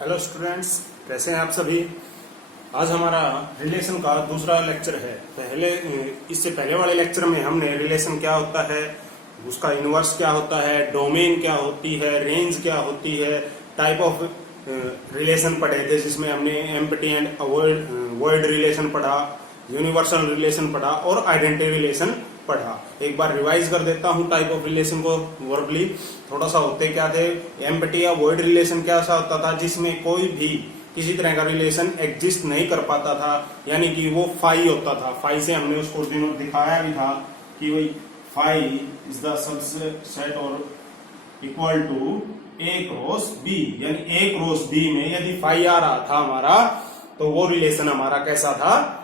Hello students, कैसे हैं आप सभी। आज हमारा रिलेशन का दूसरा लेक्चर है। इससे पहले वाले लेक्चर में हमने रिलेशन क्या होता है, उसका इनवर्स क्या होता है, डोमेन क्या होती है, रेंज क्या होती है, टाइप ऑफ रिलेशन पढ़े थे, जिसमें हमने एम्प्टी एंड वर्ड रिलेशन पढ़ा, यूनिवर्सल रिलेशन पढ़ा और आइडेंटिटी रिलेशन पढ़ा। एक बार रिवाइज कर देता हूँ टाइप ऑफ रिलेशन को वर्बली। थोड़ा सा होते क्या थे, एम्प्टी या वॉइड रिलेशन क्या सा होता था, जिसमें कोई भी किसी तरह का रिलेशन एग्जिस्ट नहीं कर पाता था, यानी कि वो फाई होता था। फाई से हमने उसको दिनों दिखाया भी था कि भाई फाई इज द सबसेट और equal to A cross B, यानी ए क्रॉस बी में यदि फाई आ रहा था हमारा, तो वो रिलेशन हमारा कैसा था,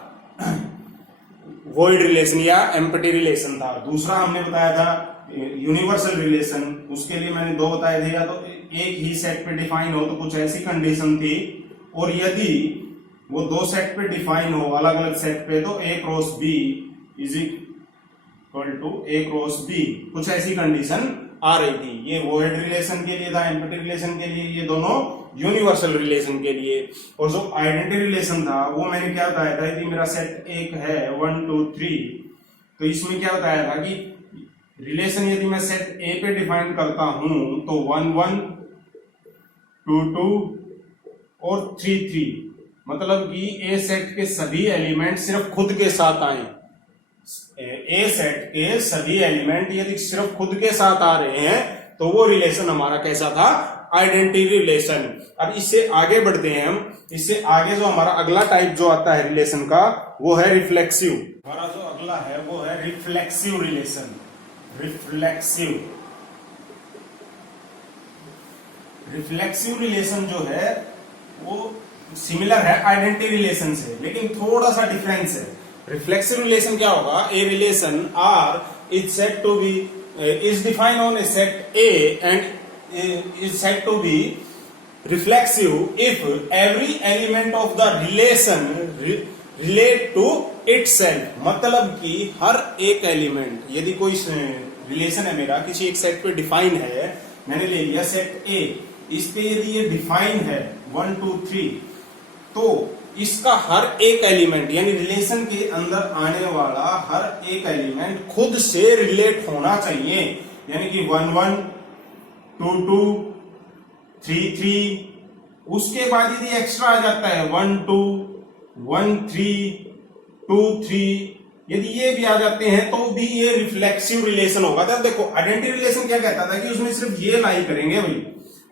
वॉइड रिलेशन या एम्प्टी रिलेशन था। दूसरा हमने बताया था यूनिवर्सल रिलेशन, उसके लिए मैंने दो बताए थे, या तो एक ही सेट पे डिफाइन हो तो कुछ ऐसी कंडीशन थी, और यदि वो दो सेट पे डिफाइन हो अलग अलग सेट पे, तो A cross B is equal to A cross B, कुछ ऐसी कंडीशन आ रही थी। ये वॉइड रिलेशन के लिए था, एम्प्टी रिलेशन के लिए, ये दोनों यूनिवर्सल रिलेशन के लिए। और जो आइडेंटिटी रिलेशन था वो मैंने क्या बताया था, यदि मेरा सेट एक है 1 2 3, तो इसमें क्या बताया था कि रिलेशन यदि मैं सेट ए पे डिफाइन करता हूं तो 1 1 2 2 और 3 3, मतलब कि ए सेट के सभी एलिमेंट सिर्फ खुद के साथ आए। ए सेट के सभी एलिमेंट यदि सिर्फ खुद के साथ आ रहे हैं तो वो रिलेशन हमारा कैसा था, आइडेंटिटी रिलेशन। अब इससे आगे बढ़ते हैं हम। इससे आगे जो हमारा अगला टाइप जो आता है रिलेशन का, वो है रिफ्लेक्सिव। हमारा जो अगला है वो है रिफ्लेक्सिव रिलेशन। रिफ्लेक्सिव रिलेशन जो है वो सिमिलर है आइडेंटिटी रिलेशन से, लेकिन थोड़ा सा डिफरेंस है। रिफ्लेक्सिव रिलेशन क्या होगा, A relation R is set to B is defined on a set A and is said to be reflexive if every element of the relation relate to itself। मतलब कि हर एक element, यदि कोई relation है मेरा किसी एक सेट पे डिफाइन है, मैंने ले लिया सेट A, इस पे यदि ये डिफाइन है 1 2 3, तो इसका हर एक एलिमेंट यानी रिलेशन के अंदर आने वाला हर एक एलिमेंट खुद से रिलेट होना चाहिए, यानी कि 1 1 2 2 3 3, उसके बाद यदि एक्स्ट्रा आ जाता है 1 2 1 3 2 3, यदि ये भी आ जाते हैं तो भी ये रिफ्लेक्सिव रिलेशन होगा। तो देखो आइडेंटिटी रिलेशन क्या कहता था कि उसमें सिर्फ ये लाई करेंगे, भाई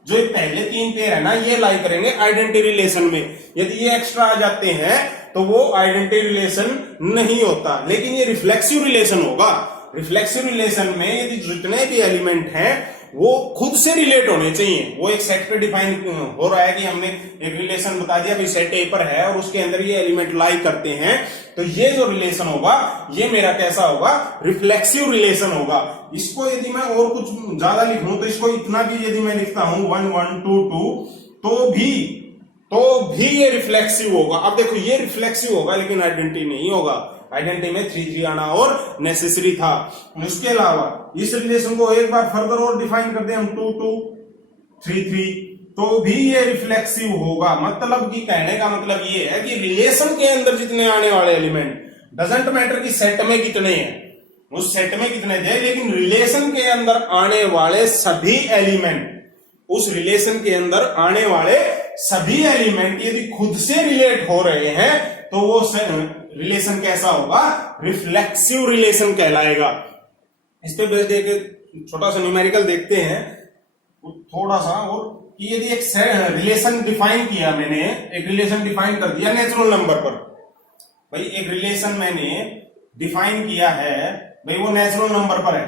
जो पहले तीन पेयर है ना ये लाई करेंगे आइडेंटिटी रिलेशन में, यदि ये एक्स्ट्रा आ जाते हैं तो वो आइडेंटिटी रिलेशन नहीं होता। लेकिन ये रिफ्लेक्सिव रिलेशन होगा। रिफ्लेक्सिव रिलेशन में यदि जितने भी एलिमेंट हैं वो खुद से रिलेट होने चाहिए। वो एक सेट पे डिफाइन हो रहा है कि हमने एक रिलेशन बता दिया भाई सेट ए पर है और उसके अंदर ये एलिमेंट लाई करते हैं, तो ये जो रिलेशन होगा ये मेरा कैसा होगा, रिफ्लेक्सिव रिलेशन होगा। इसको यदि मैं और कुछ ज्यादा लिख लूं तो इसको इतना भी यदि मैं लिखता हूं 1 1 2 2, तो भी ये रिफ्लेक्सिव होगा। अब देखो ये रिफ्लेक्सिव होगा लेकिन आइडेंटिटी नहीं होगा। आइडेंटिटी में 3 3 आना और नेसेसरी था। उसके अलावा इस रिलेशन को एक बार फर्दर और डिफाइन करते हैं हम 2 2 3 3, तो भी ये रिफ्लेक्सिव होगा। मतलब कि कहने का मतलब ये है कि रिलेशन के अंदर जितने आने वाले एलिमेंट, डजंट मैटर कि सेट में कितने हैं, उस सेट में कितने थे, लेकिन रिलेशन के अंदर आने वाले सभी एलिमेंट, उस रिलेशन के अंदर आने वाले सभी एलिमेंट यदि खुद से रिलेट हो रहे हैं तो वो रिलेशन कैसा होगा, रिफ्लेक्सिव रिलेशन कहलाएगा। इस पे बेस देके छोटा सा न्यूमेरिकल देखते हैं थोड़ा सा, और कि यदि एक रिलेशन डिफाइन किया मैंने, एक रिलेशन डिफाइन कर दिया नेचुरल नंबर पर, भाई एक रिलेशन मैंने डिफाइन किया है, भाई वो नेचुरल नंबर पर है,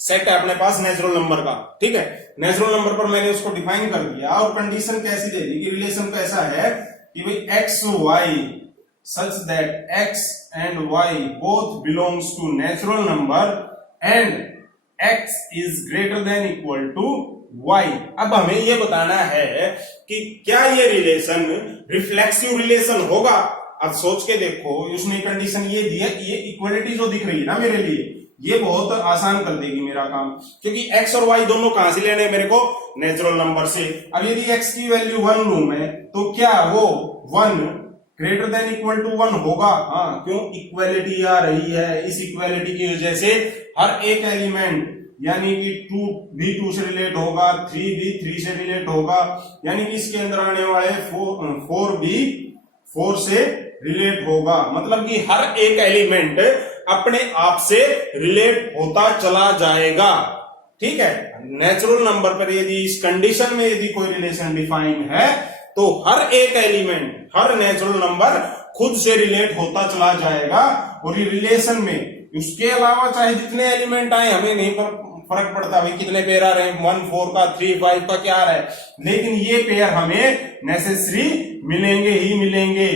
सेट है अपने पास नेचुरल नंबर का, ठीक है, नेचुरल नंबर पर मैंने उसको डिफाइन कर दिया और कंडीशन कैसी दे दी कि रिलेशन कैसा है कि भाई x y such that x and y both belongs to natural number and x is greater than equal to y। अब हमें ये बताना है कि क्या ये रिलेशन रिफ्लेक्सिव रिलेशन होगा। अब सोच के देखो, उसने कंडीशन ये दी है कि ये इक्वलिटी जो दिख रही है ना मेरे लिए, ये बहुत आसान कर देगी मेरा काम, क्योंकि x और y दोनों कहां से लेने हैं मेरे को, नेचुरल नंबर से। अब यदि x की वैल्यू 1 लूं मैं, तो क्या वो 1 ग्रेटर देन इक्वल टू 1 होगा? हाँ, क्यों? इक्वालिटी आ रही है। इस इक्वालिटी की वजह से हर एक एलिमेंट, यानी कि 2 भी 2 से रिलेट होगा, 3 भी 3 से रिलेट होगा, यानी कि इसके अंदर आने वाले 4 भी 4 से रिलेट होगा। मतलब कि हर एक एलिमेंट अपने आप से रिलेट होता चला जाएगा। ठीक है, नेचुरल नंबर पर यदि इस कंडीशन में यदि कोई रिलेशन डिफाइन है, तो हर एक एलिमेंट, हर नेचुरल नंबर खुद से रिलेट होता चला जाएगा। और ये रिलेशन में उसके अलावा चाहे जितने एलिमेंट आए, हमें नहीं फर्क पड़ता भाई कितने पेयर आ रहे हैं, 1 4 का, 3 5 का क्या आ रहा है, लेकिन ये पेयर हमें नेसेसरी मिलेंगे ही मिलेंगे।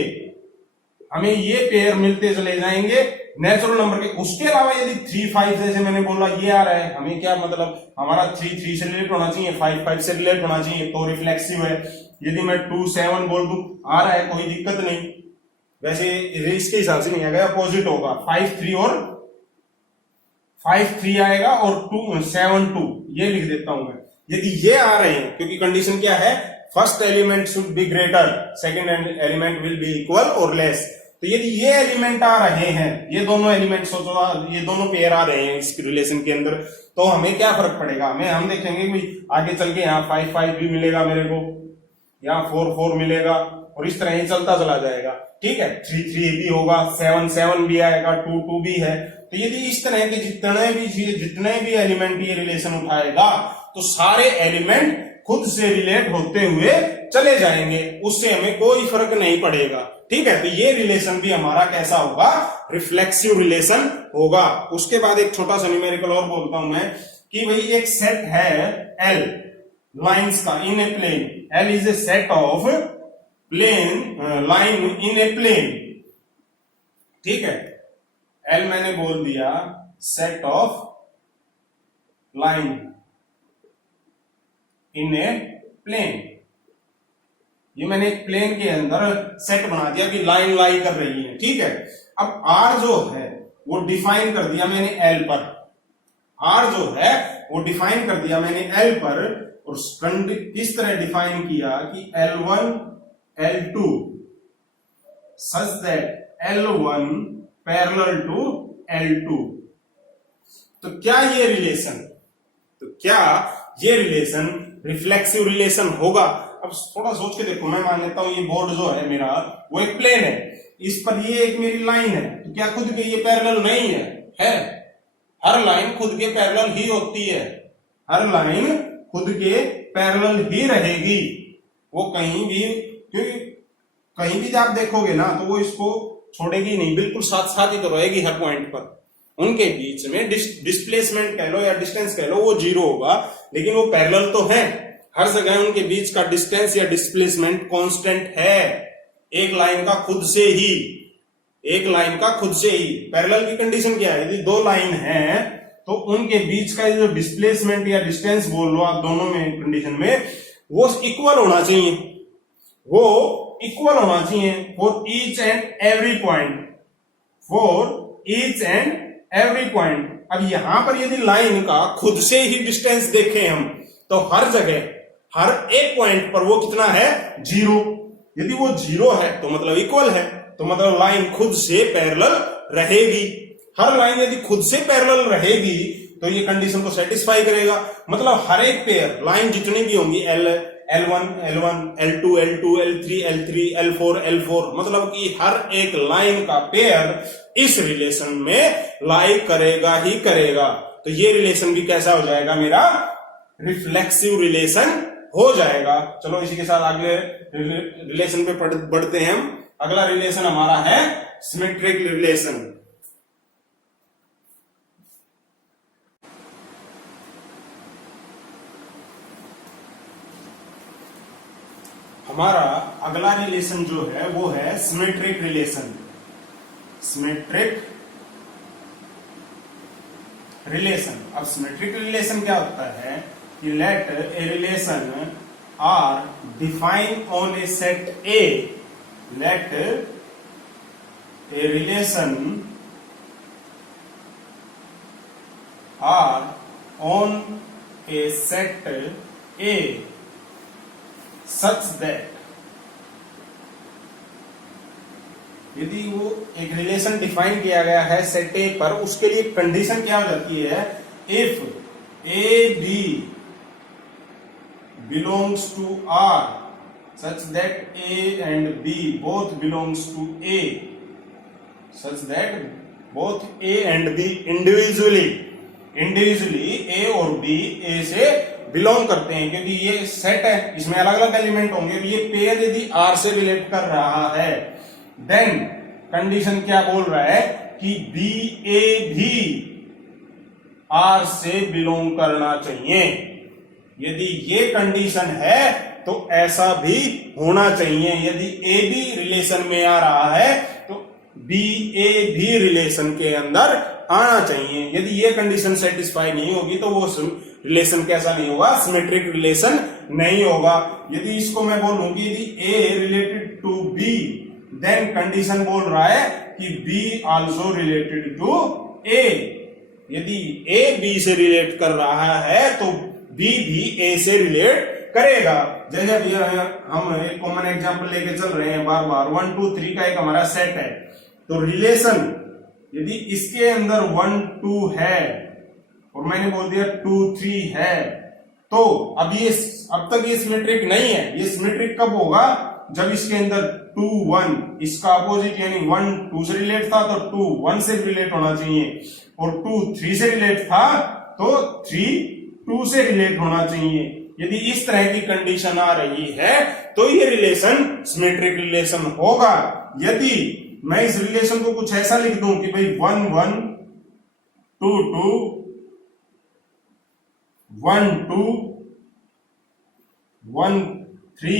हमें ये पेयर मिलते चले जाएंगे नेचुरल नंबर के। उसके अलावा यदि 3 5 जैसे मैंने बोला ये आ रहा है, हमें क्या मतलब, हमारा 3 3 से रिलेट होना चाहिए, 5 5 से रिलेट होना चाहिए, तो रिफ्लेक्सिव है। यदि मैं 2 7 बोल दूं, आ रहा है, कोई दिक्कत नहीं। वैसे इसके हिसाब से नहीं आएगा, अपोजिट होगा, 5 3 और 5 3 आएगा और 2 7 2, ये लिख देता हूं मैं। यदि ये आ रहे हैं, क्योंकि कंडीशन क्या है, first element should be greater, second element will be equal और लेस। तो यदि ये एलिमेंट आ रहे हैं, ये दोनों एलिमेंट सोचो, ये दोनों पेयर आ रहे हैं इस रिलेशन के अंदर, तो हमें क्या फर्क पड़ेगा? हम देखेंगे कि आगे चल के यहाँ 5 5 भी मिलेगा मेरे को, यहाँ 4 4 मिलेगा, और इस तरह ही चलता चला जाएगा। ठीक है, 3 3 भी होगा, 7 7 भी आएगा, 2 2 भी है। तो यदि इस तरह के जितने भी एलिमेंट ये रिलेशन उठाएगा, तो सारे एलिमेंट खुद से रिलेट होते हुए चले जाएंगे, उससे हमें कोई फर्क नहीं पड़ेगा। ठीक है, तो ये रिलेशन भी हमारा कैसा होगा? रिफ्लेक्सिव रिलेशन होगा। उसके बाद एक छोटा सा न्यूमेरिकल और बोलता हूं मैं, कि भाई एक सेट है L लाइंस का in a plane. L is a set of plane line in a plane. ठीक है, L मैंने बोल दिया set of line in a plane. ये मैंने एक प्लेन के अंदर सेट बना दिया कि लाइन लाई कर रही है। ठीक है, अब R जो है वो डिफाइन कर दिया मैंने L पर। R जो है वो डिफाइन कर दिया मैंने L पर, और किस तरह डिफाइन किया कि L1 L2 such that L1 parallel to L2। तो क्या ये रिलेशन रिफ्लेक्सिव रिलेशन होगा? अब थोड़ा सोच के देखो, मैं मान लेता हूं ये बोर्ड जो है मेरा, वो एक प्लेन है, इस पर ये एक मेरी लाइन है, तो क्या खुद के ये पैरेलल नहीं है? हर लाइन खुद के पैरेलल ही होती है, हर लाइन खुद के पैरेलल ही रहेगी। वो कहीं भी, क्योंकि कहीं भी आप देखोगे ना, तो वो इसको छोड़ेगी नहीं, बिल्कुल साथ साथ ही तो रहेगी हर पॉइंट पर। उनके बीच में डिस्प्लेसमेंट कह लो या डिस्टेंस कह लो, वो 0 होगा, लेकिन वो पैरेलल तो है। हर जगह उनके बीच का डिस्टेंस या डिस्प्लेसमेंट कांस्टेंट है, एक लाइन का खुद से ही। पैरेलल की कंडीशन क्या है? यदि 2 लाइन है, तो उनके बीच का जो डिस्प्लेसमेंट या डिस्टेंस बोल लो आप, दोनों में कंडीशन में वो इक्वल होना चाहिए, for each and every point. अब यहां पर यदि लाइन का खुद से ही डिस्टेंस देखें हम, तो हर जगह हर एक पॉइंट पर वो कितना है? 0। यदि वो 0 है तो मतलब इक्वल है, तो मतलब लाइन खुद से पैरेलल रहेगी। हर लाइन यदि खुद से पैरेलल रहेगी तो ये कंडीशन को सेटिस्फाई करेगा। मतलब हर एक पेयर लाइन जितनी भी होंगी, L1 L2 L3 L4, मतलब कि हर एक लाइन का पेयर इस रिलेशन में लाई करेगा ही करेगा। तो ये रिलेशन भी कैसा हो जाएगा? मेरा रिफ्लेक्सिव रिलेशन हो जाएगा। चलो इसी के साथ आगे रिलेशन पे बढ़ते हैं हम। अगला रिलेशन हमारा है सिमेट्रिक रिलेशन। हमारा अगला रिलेशन जो है वो है सिमेट्रिक रिलेशन। अब सिमेट्रिक रिलेशन क्या होता है कि let a relation R define on a set A, let a relation R on a set A such that, यदि वो एक रिलेशन डिफाइन किया गया है सेट ए पर, उसके लिए कंडीशन क्या हो जाती है, if a b belongs to R such that a and b both belongs to a, such that both a and b individually a और बी ए से बिलोंग करते हैं, क्योंकि ये सेट है, इसमें अलग अलग एलिमेंट होंगे, ये पेयर यदि आर से रिलेट कर रहा है, देन कंडीशन क्या बोल रहा है कि बी ए भी आर से बिलोंग करना चाहिए। यदि ये कंडीशन है तो ऐसा भी होना चाहिए, यदि ए भी रिलेशन में आ रहा है तो बी ए भी रिलेशन के अंदर आना चाहिए। यदि ये कंडीशन सेटिस्फाई नहीं होगी तो वो रिलेशन कैसा नहीं होगा, सिमेट्रिक रिलेशन नहीं होगा। यदि इसको मैं बोलूं कि यदि a related to b, then condition बोल रहा है कि b also related to a. यदि ए बी से रिलेट कर रहा है तो बी भी ए से रिलेट करेगा। जैसे हम एक कॉमन एग्जांपल लेके चल रहे हैं बार बार, 1 2 3 का एक हमारा सेट है, तो रिलेशन यदि इसके अंदर 1 2 है और मैंने बोल दिया 2 3 है, तो अब तक ये सिमेट्रिक नहीं है। ये सिमेट्रिक कब होगा, जब इसके अंदर 2 1, इसका अपोजिट यानी 1 2 से रिलेट था तो 2 1 से रिलेट होना चाहिए, और 2 3 से रिलेट था तो 3 2 से रिलेट होना चाहिए। यदि इस तरह की कंडीशन आ रही है तो ये रिलेशन सिमेट्रिक रिलेशन होगा। यदि मैं इस रिलेशन को कुछ ऐसा लिख दूं कि भाई 1 1 2 2 1 2 1 3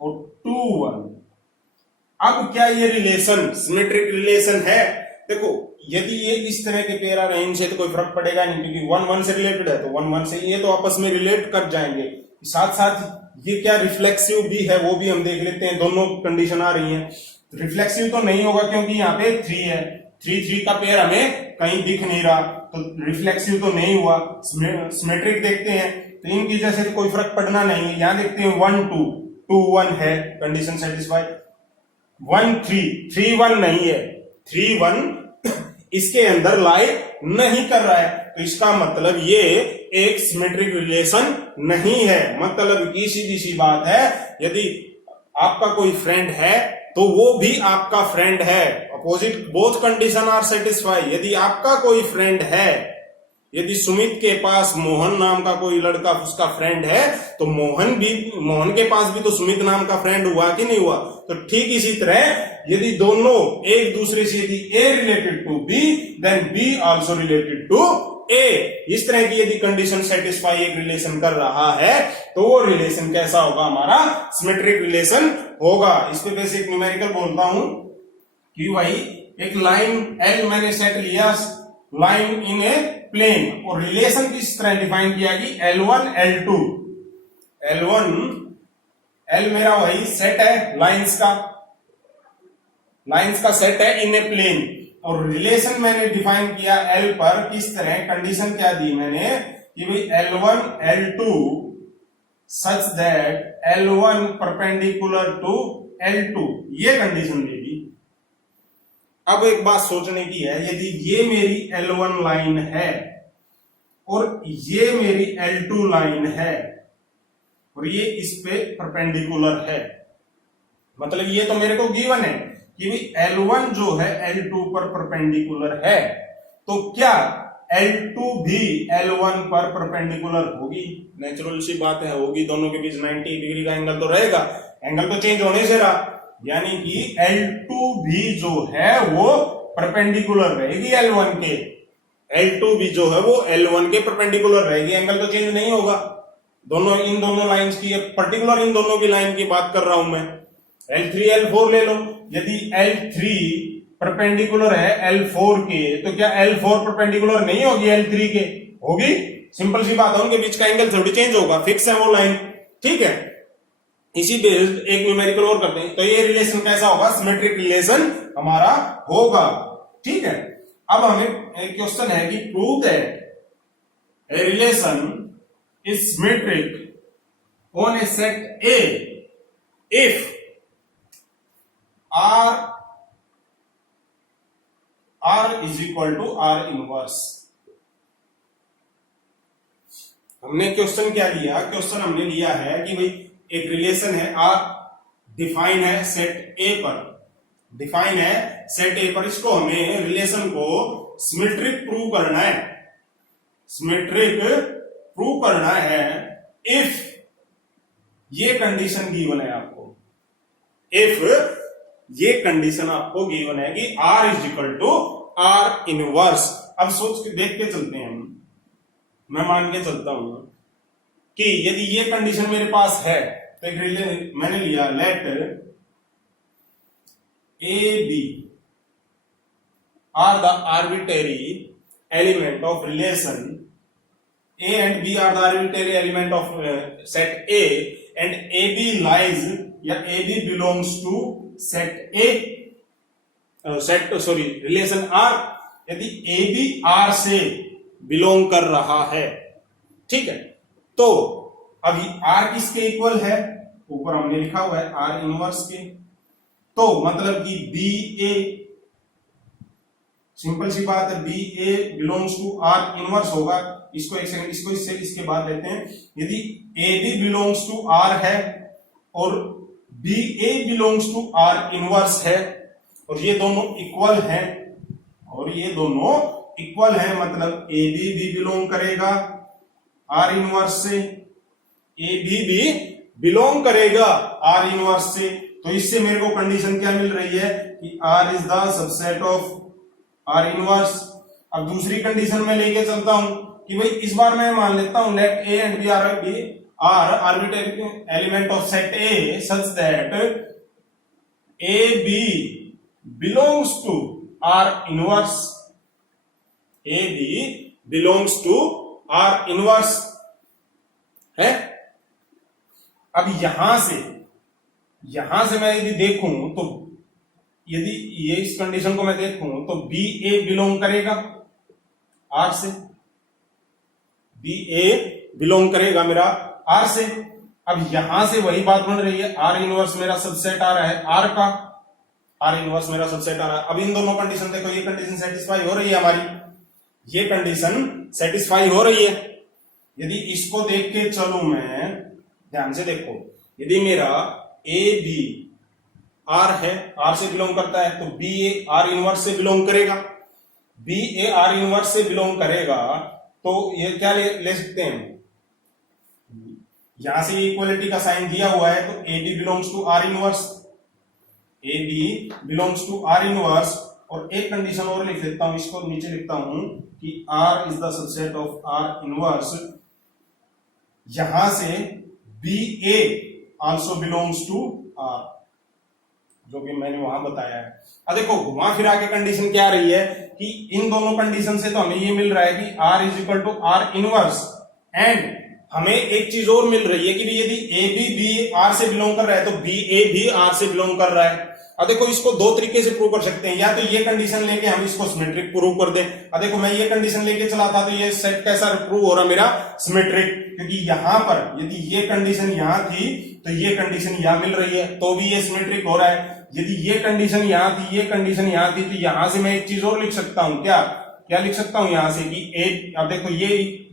और 2 1, अब क्या ये रिलेशन सिमेट्रिक रिलेशन है? देखो, यदि ये इस तरह के पेयर आ रहे हैं इनसे तो कोई फर्क पड़ेगा नहीं, क्योंकि 1 1 से रिलेटेड है तो 1 1 से ये तो आपस में रिलेट कर जाएंगे। साथ साथ ये क्या रिफ्लेक्सिव भी है वो भी हम देख लेते हैं। दोनों कंडीशन आ रही है, रिफ्लेक्सिव तो नहीं होगा क्योंकि यहाँ पे 3 है, 3 3 का पेयर हमें कहीं दिख नहीं रहा, तो रिफ्लेक्सिव तो नहीं हुआ। सिमेट्रिक देखते हैं तो इनकी जैसे तो कोई फर्क पड़ना नहीं है। यहाँ देखते हैं 1 2 2 1 है, कंडीशन सेटिस्फाई। 1 3 3 1 नहीं है, 3 1 इसके अंदर लाई नहीं कर रहा है, तो इसका मतलब ये एक सिमेट्रिक रिलेशन नहीं है। मतलब की सीधी सी बात है, यदि आपका कोई फ्रेंड है तो वो भी आपका फ्रेंड है, opposite both condition are satisfy. यदि आपका कोई फ्रेंड है, यदि सुमित के पास मोहन नाम का कोई लड़का उसका फ्रेंड है, तो मोहन के पास भी तो सुमित नाम का फ्रेंड हुआ कि नहीं हुआ? तो ठीक इसी तरह यदि दोनों एक दूसरे से, यदि a related to b then b also related to a, इस तरह की यदि कंडीशन सेटिस्फाई एक रिलेशन कर रहा है तो वो रिलेशन कैसा होगा? हमारा सिमेट्रिक रिलेशन होगा। इस पे वैसे एक न्यूमेरिकल बोलता हूं कि भाई एक लाइन एल मैंने सेट लिया, लाइन इन ए प्लेन, और रिलेशन किस तरह डिफाइन किया कि L1 L2, L मेरा वही सेट है लाइंस का सेट है इन ए प्लेन, और रिलेशन मैंने डिफाइन किया L पर किस तरह, कंडीशन क्या दी मैंने कि भाई L1 L2 such that L1 perpendicular to L2, ये कंडीशन दे दी। अब एक बात सोचने की है, यदि ये मेरी L1 लाइन है और ये मेरी L2 लाइन है और ये इस पे परपेंडिकुलर है, मतलब ये तो मेरे को गिवन है कि भाई L1 जो है L2 पर परपेंडिकुलर है, तो क्या L2 भी L1 पर परपेंडिकुलर होगी? नेचुरल सी बात है, होगी। दोनों के बीच 90 डिग्री का एंगल तो रहेगा, एंगल तो चेंज होने से रहा, यानी कि L2 भी जो है वो परपेंडिकुलर रहेगी L1 के। L2 भी जो है वो L1 के परपेंडिकुलर रहेगी, एंगल तो चेंज नहीं होगा। इन दोनों लाइंस की, पर्टिकुलर इन दोनों की लाइन की बात कर रहा हूं मैं। L3 L4 ले लो, यदि L3 परपेंडिकुलर है L4 के, तो क्या L4 परपेंडिकुलर नहीं होगी L3 के? होगी। सिंपल सी बात है, उनके बीच का एंगल थोड़ी चेंज होगा, फिक्स है वो लाइन, ठीक है। इसी बेस्ड एक न्यूमेरिकल और करते हैं, तो ये रिलेशन कैसा होगा? सिमेट्रिक रिलेशन हमारा होगा, ठीक है। अब हमें एक क्वेश्चन है कि prove that a relation is symmetric on a set A if R is equal to R inverse. हमने क्वेश्चन क्या लिया? क्वेश्चन हमने लिया है कि भाई एक रिलेशन है R, डिफाइन है सेट ए पर, डिफाइन है सेट ए पर। इसको हमें रिलेशन को सिमेट्रिक प्रूव करना है, सिमेट्रिक प्रूव करना है इफ ये कंडीशन गिवन है आपको, इफ ये कंडीशन आपको गिवन है कि R is equal to R inverse. अब सोच के देख के चलते हैं, मैं मान के चलता हूं कि यदि ये कंडीशन मेरे पास है तो एक मैंने लिया let A B are the arbitrary element of relation, A and B are the arbitrary element of set A and AB lies या AB belongs to set A, relation R। यदि AB R से belong कर रहा है, ठीक है, तो अभी R किसके इक्वल है? ऊपर हमने लिखा हुआ है R इनवर्स के, तो मतलब कि BA, सिंपल सी बात है, BA belongs to R inverse होगा। इसको एक सेकंड, इसको इससे इसके बाद लेते हैं। यदि AB बिलोंग्स टू R है और BA belongs to R inverse है और ये दोनों इक्वल हैं, और ये दोनों इक्वल हैं, मतलब AB भी बिलोंग करेगा R इनवर्स से, AB भी बिलोंग करेगा R इनवर्स से। तो इससे मेरे को कंडीशन क्या मिल रही है कि R is the subset of R inverse. अब दूसरी कंडीशन में लेके चलता हूं कि भाई इस बार मैं मान लेता हूं let A and B are arbitrary element of set A such that AB belongs to R inverse, AB belongs to R inverse है। अब यहां से मैं यदि देखूं तो यदि ये इस कंडीशन को मैं देखूं तो BA बिलोंग करेगा R से, BA बिलोंग करेगा मेरा R से। अब यहां से वही बात बन रही है, R इनवर्स मेरा सबसेट आ रहा है R का, R इनवर्स मेरा सबसेट आ रहा है। अब इन दोनों कंडीशन देखो, ये कंडीशन सेटिस्फाई हो रही है हमारी, ये कंडीशन सेटिस्फाई हो रही है। यदि इसको देख के चलूं मैं, ध्यान से देखो, यदि मेरा AB R है, R से बिलोंग करता है, तो BA R इनवर्स से बिलोंग करेगा, BA R इनवर्स से बिलोंग करेगा, तो ये क्या ले सकते हैं, यहां से इक्वलिटी का साइन दिया हुआ है, तो AB belongs to R inverse, AB belongs to R inverse. और एक कंडीशन और लिख लेता हूं, इसको नीचे लिखता हूं कि R is the subset of R inverse. यहां से BA also belongs to R, जो कि मैंने वहां बताया है। अब देखो घुमा फिरा के कंडीशन क्या आ रही है कि इन दोनों कंडीशन से तो हमें ये मिल रहा है कि R is equal to R inverse, and हमें एक चीज और मिल रही है कि यदि AB भी R से बिलोंग कर रहा है तो BA भी R से बिलोंग कर रहा है। अब देखो इसको दो तरीके से प्रूव कर सकते हैं, या तो ये कंडीशन लेके हम इसको सिमेट्रिक प्रूव कर दें। अब देखो मैं ये कंडीशन लेके चला था तो ये सेट कैसा प्रूव हो रहा मेरा, सिमेट्रिक, क्योंकि यहां पर यदि ये कंडीशन यहां थी तो ये कंडीशन यहां मिल रही है, तो भी ये सिमेट्रिक हो रहा है। यदि ये कंडीशन यहां थी, ये कंडीशन यहां थी, तो यहां से मैं एक चीज और लिख सकता हूं, क्या लिख सकता हूं यहां से कि A, अब देखो ये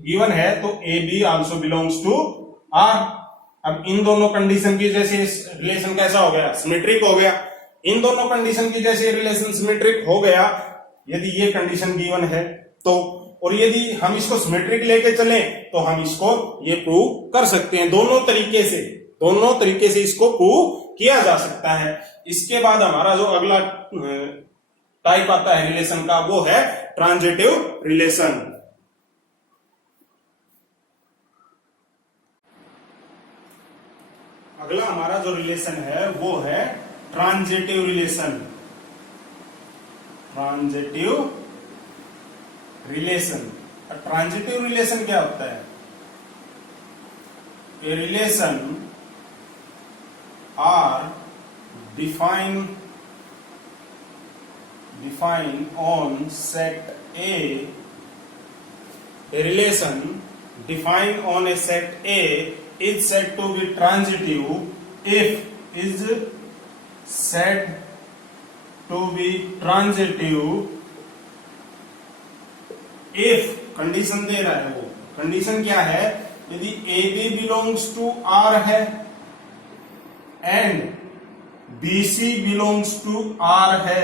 गिवन है तो AB also belongs to R। अब इन दोनों कंडीशन की वजह से रिलेशन कैसा हो गया, सिमेट्रिक हो गया। इन दोनों कंडीशन की वजह से रिलेशन सिमेट्रिक हो गया यदि ये कंडीशन गिवन है तो, और यदि हम इसको सिमेट्रिक लेके चलें तो हम इसको ये प्रूव कर सकते हैं। दोनों तरीके से इसको प्रूव किया जा सकता है। इसके बाद हमारा जो अगला टाइप आता है रिलेशन का, वो है ट्रांजिटिव रिलेशन। अगला हमारा जो रिलेशन है वो है ट्रांजिटिव रिलेशन। ट्रांजिटिव रिलेशन क्या होता है? A relation R define define on set A, a relation defined on a set A is said to be transitive if is said to be transitive if condition दे रहा है। वो condition क्या है, यदि a b belongs to R है and b c belongs to R है,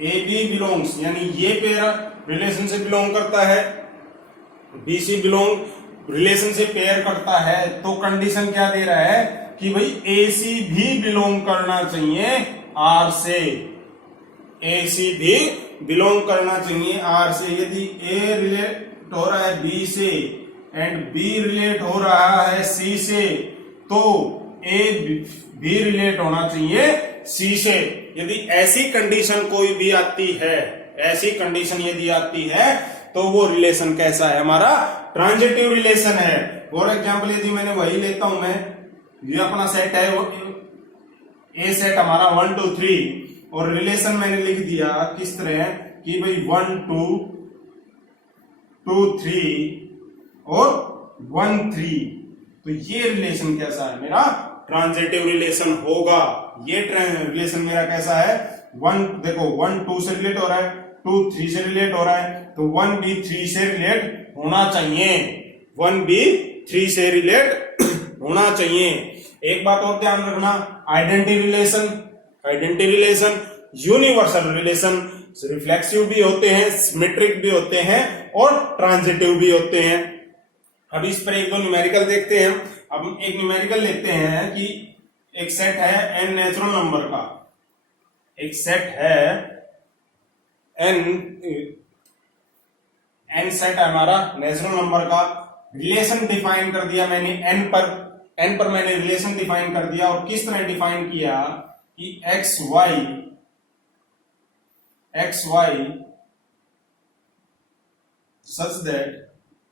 a b belongs यानी ये पेयर रिलेशन से बिलोंग करता है, बी सी बिलोंग रिलेशन से पेयर करता है, तो कंडीशन क्या दे रहा है कि भाई ए सी भी बिलोंग करना चाहिए आर से, ए सी भी बिलोंग करना चाहिए आर से। यदि ए रिलेट हो रहा है बी से एंड बी रिलेट हो रहा है सी से, तो ए भी रिलेट होना चाहिए सी से। यदि ऐसी कंडीशन कोई भी आती है, ऐसी कंडीशन यदि आती है, तो वो रिलेशन कैसा है, हमारा ट्रांजिटिव रिलेशन है। फॉर एग्जाम्पल यदि मैंने वही लेता हूं, मैं ये अपना सेट है, वो ए सेट हमारा 1 2 3 और रिलेशन मैंने लिख दिया किस तरह कि भाई 1 2 2 3 और 1 3, तो ये रिलेशन कैसा है, मेरा ट्रांजिटिव रिलेशन होगा। ये रिलेशन मेरा कैसा है, 1 देखो 1 2 से रिलेट हो रहा है, 2 3 से रिलेट हो रहा है, तो 1 भी 3 से रिलेट होना चाहिए, 1 भी 3 से रिलेट होना चाहिए। एक बात और ध्यान रखना, identity relation, universal relation, reflexive भी होते हैं, सिमेट्रिक भी होते हैं और ट्रांजिटिव भी होते हैं। अब इस पर एक दो न्यूमेरिकल देखते हैं। अब एक न्यूमेरिकल लेते हैं कि एक सेट है n नेचुरल नंबर का, एक सेट है n सेट है हमारा नेचुरल नंबर का, रिलेशन डिफाइन कर दिया मैंने n पर मैंने रिलेशन डिफाइन कर दिया। और किस तरह डिफाइन किया कि x y such that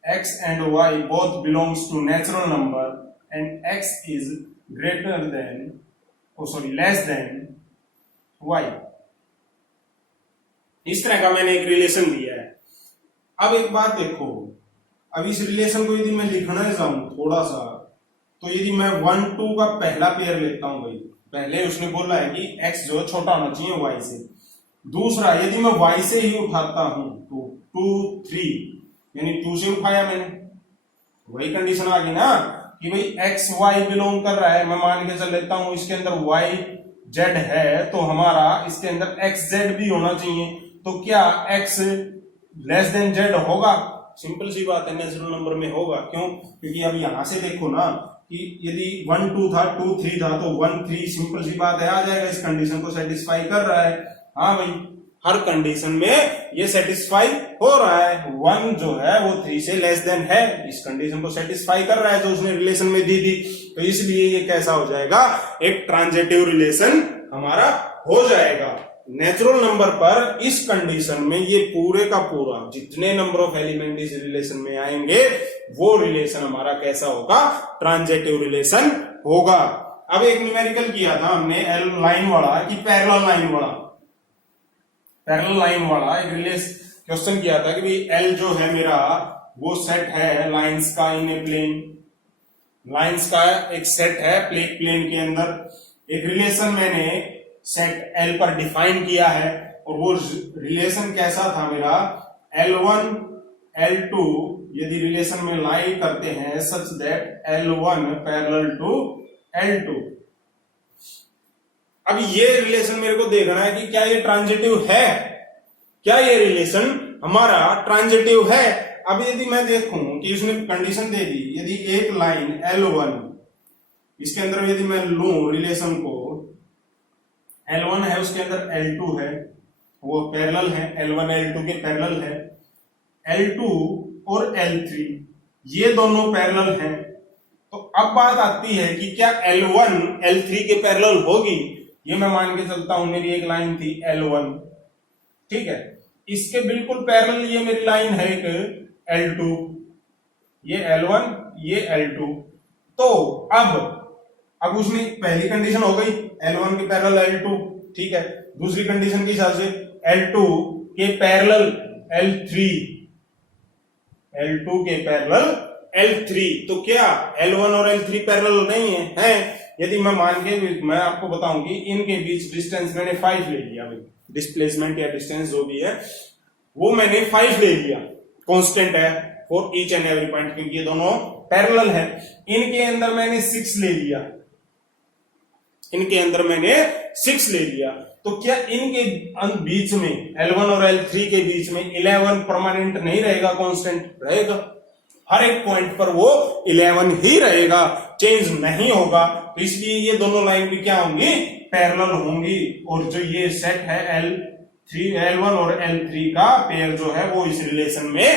x and y both belongs to natural number and x is greater than less than y। इस तरह का मैंने एक रिलेशन दिया है। अब एक बात देखो, अब इस रिलेशन को यदि मैं लिखना चाहूं थोड़ा सा, तो यदि मैं 1 2 का पहला पेयर लेता हूं, भाई पहले उसने बोला है कि x जो छोटा होना चाहिए y से। दूसरा यदि मैं y से ही उठाता हूं तो 2 3 यानी 2 से उठाया मैंने, वही कंडीशन आ गई ना कि भाई x y बिलोंग कर रहा है। मैं मान के चल लेता हूं इसके अंदर y z है, तो हमारा इसके अंदर x z भी होना चाहिए। तो क्या x लेस देन z होगा? सिंपल सी बात है, नेचुरल नंबर में होगा। क्यों? क्योंकि अब यहां से देखो ना कि यदि 1 2 था, 2 3 था, तो 1 3 सिंपल सी बात है आ जाएगा, इस कंडीशन को सेटिस्फाई कर रहा है। हाँ भाई, हर कंडीशन में ये सेटिस्फाई हो रहा है। 1 जो है वो 3 से लेस देन है, इस कंडीशन को सेटिस्फाई कर रहा है जो उसने रिलेशन में दी थी। तो इसलिए ये कैसा हो जाएगा, एक ट्रांजिटिव रिलेशन हमारा हो जाएगा। नेचुरल नंबर पर इस कंडीशन में ये पूरे का पूरा जितने नंबर ऑफ एलिमेंट इस रिलेशन में आएंगे वो रिलेशन हमारा कैसा होगा, ट्रांजिटिव रिलेशन होगा। अब एक न्यूमेरिकल किया था हमने एल लाइन वाला कि पैरेलल लाइन वाला एक रिलेशन क्वेश्चन किया था कि भाई एल जो है मेरा वो सेट है लाइंस का इन ए प्लेन, लाइंस का एक सेट है प्लेन के अंदर। एक रिलेशन मैंने सेट एल पर डिफाइन किया है और वो रिलेशन कैसा था मेरा, L1 L2 यदि रिलेशन में लाई करते हैं such that L1 parallel to L2। अब ये रिलेशन मेरे को देखना है कि क्या ये ट्रांजिटिव है, क्या ये रिलेशन हमारा ट्रांजिटिव है। अब यदि मैं देखूं कि उसने कंडीशन दे दी, यदि एक लाइन L1 इसके अंदर यदि मैं लूं रिलेशन को, L1 है उसके अंदर L2 है, वो पैरेलल है, L1 L2 के पैरेलल है, L2 और L3 ये दोनों पैरेलल हैं। तो अब बात आती है कि क्या L1 L3 के पैरेलल होगी। ये मैं मान के चलता हूं मेरी एक लाइन थी L1, ठीक है, इसके बिल्कुल पैरेलल ये मेरी लाइन है एक L2, ये L1 ये L2। तो अब उसने पहली कंडीशन हो गई L1 के पैरेलल L2, ठीक है। दूसरी कंडीशन के हिसाब से L2 के पैरेलल L3, L2 के पैरेलल L3, तो क्या L1 और L3 पैरेलल नहीं है? यदि मैं मैं आपको बताऊं कि इनके बीच डिस्टेंस मैंने 5 ले लिया, भाई डिस्प्लेसमेंट या डिस्टेंस जो भी है वो मैंने 5 ले लिया, कांस्टेंट है for each and every point, क्योंकि ये दोनों पैरेलल है। इनके अंदर मैंने 6 ले लिया, इनके अंदर मैंने 6 ले लिया, तो क्या इनके बीच में L1 और L3 के बीच में 11 परमानेंट नहीं रहेगा? कांस्टेंट रहेगा, हर एक पॉइंट पर वो 11 ही रहेगा, चेंज नहीं होगा। तो इसलिए ये दोनों लाइन भी क्या होंगी? पैरेलल होंगी। और जो ये सेट है L1 और L3 का पेयर जो है वो इस रिलेशन में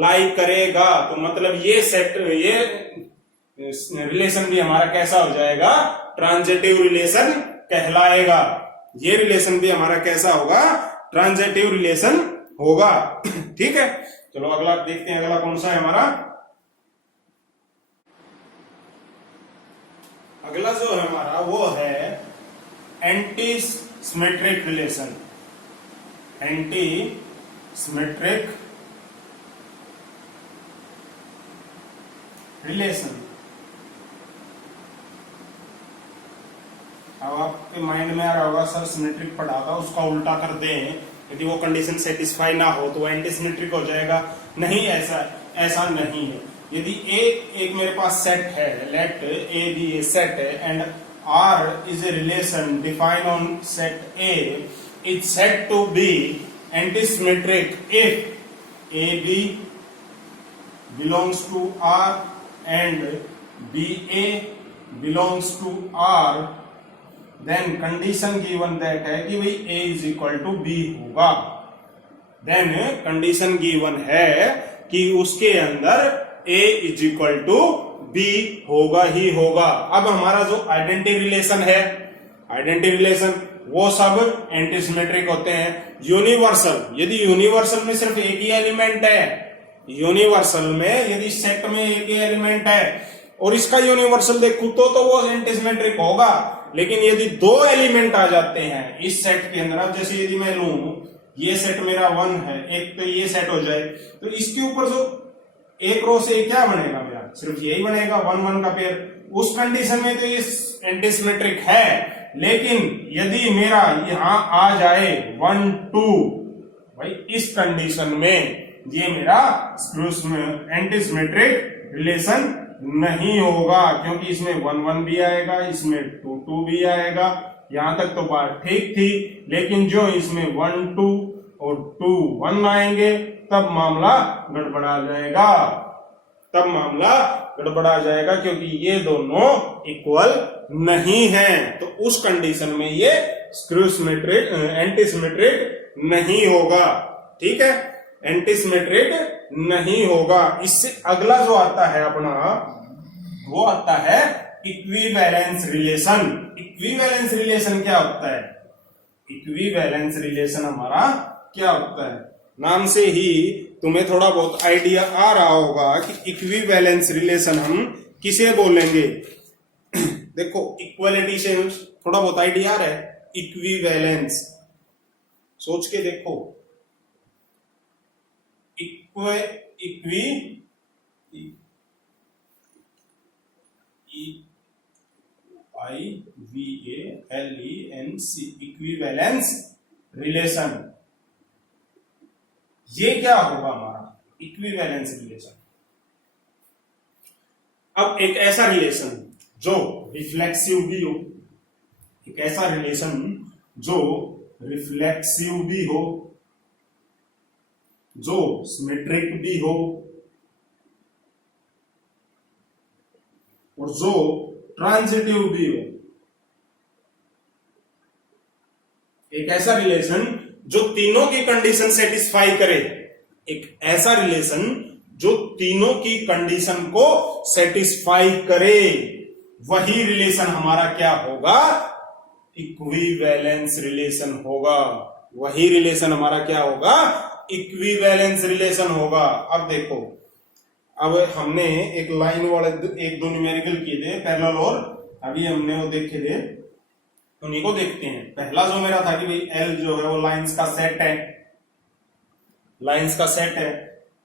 लाई करेगा। तो मतलब ये सेट, ये रिलेशन भी हमारा कैसा हो जाएगा? ट्रांजिटिव रिलेशन कहलाएगा। ये रिलेशन भी हमारा कैसा होगा? ट्रांजिटिव रिलेशन होगा। ठीक है, चलो अगला देखते हैं, अगला कौन सा है हमारा? अगला जो है हमारा वो है anti symmetric relation. Anti symmetric relation. अब आपके माइंड में आ रहा होगा सर सिमेट्रिक पढ़ा था उसका उल्टा कर दें, यदि वो कंडीशन सेटिस्फाई ना हो तो एंटी सिमेट्रिक हो जाएगा। नहीं, ऐसा नहीं है। यदि एक मेरे पास सेट है, let A B a set है and R is a relation defined on set A, it's said to be antisymmetric if AB belongs to R and BA belongs to R, then condition given that है कि भाई A is equal to B होगा। then condition given है कि उसके अंदर A is equal to B होगा ही होगा। अब हमारा जो आइडेंटिटी रिलेशन है, आइडेंटिटी रिलेशन वो सब एंटीसिमेट्रिक होते हैं। यूनिवर्सल, यदि यूनिवर्सल में सिर्फ एक ही एलिमेंट है, यूनिवर्सल में यदि सेट में एक ही एलिमेंट है और इसका यूनिवर्सल देखूं तो वो एंटीसिमेट्रिक होगा। लेकिन यदि 2 एलिमेंट आ जाते हैं इस सेट के अंदर, अब जैसे यदि मैं लूं ये सेट मेरा 1 है, एक तो ये सेट हो जाए, तो इसके ऊपर जो एक रो से क्या बनेगा? मेरा सिर्फ यही बनेगा 1 1 का पेयर। उस कंडीशन में तो ये एंटीसिमेट्रिक है। लेकिन यदि मेरा यहां आ जाए 1 2, भाई इस कंडीशन में ये मेरा एंटीसिमेट्रिक रिलेशन नहीं होगा, क्योंकि इसमें 1 1 भी आएगा, इसमें 2 2 भी आएगा। यहां तक तो बात ठीक थी, लेकिन जो इसमें 1 2 और 2 1 आएंगे तब मामला गड़बड़ा जाएगा, तब मामला गड़बड़ा जाएगा, क्योंकि ये दोनों इक्वल नहीं हैं। तो उस कंडीशन में ये स्क्रूसिमेट्रिक एंटीसिमेट्रिक नहीं होगा। ठीक है, एंटीसिमेट्रिक नहीं होगा। इससे अगला जो आता है अपना, वो आता है इक्विवेलेंस रिलेशन। इक्विवेलेंस रिलेशन क्या होता है? इक्विवेलेंस रिलेशन हमारा क्या होता है? नाम से ही तुम्हें थोड़ा बहुत आइडिया आ रहा होगा कि इक्विवेलेंस रिलेशन हम किसे बोलेंगे। देखो, इक्वलिटी से थोड़ा बहुत आइडिया आ रहा है। इक्विवेलेंस सोच के देखो, इक्विवेलेंस रिलेशन, ये क्या होगा हमारा इक्विवेलेंस रिलेशन? अब एक ऐसा रिलेशन जो रिफ्लेक्सिव भी हो, एक ऐसा रिलेशन जो रिफ्लेक्सिव भी हो, जो सिमेट्रिक भी हो और जो ट्रांजिटिव भी हो। एक ऐसा रिलेशन जो तीनों की कंडीशन सेटिस्फाई करे, एक ऐसा रिलेशन जो तीनों की कंडीशन को सेटिस्फाई करे, वही रिलेशन हमारा क्या होगा? इक्विवेलेंस रिलेशन होगा। वही रिलेशन हमारा क्या होगा? इक्विवेलेंस रिलेशन होगा। अब देखो, अब हमने एक लाइन वाले 1 2 न्यूमेरिकल किए थे पैरेलल, और अभी हमने वो देखे थे उन्हीं को देखते हैं। पहला जो मेरा था कि भाई एल जो है वो लाइंस का सेट है, लाइंस का सेट है।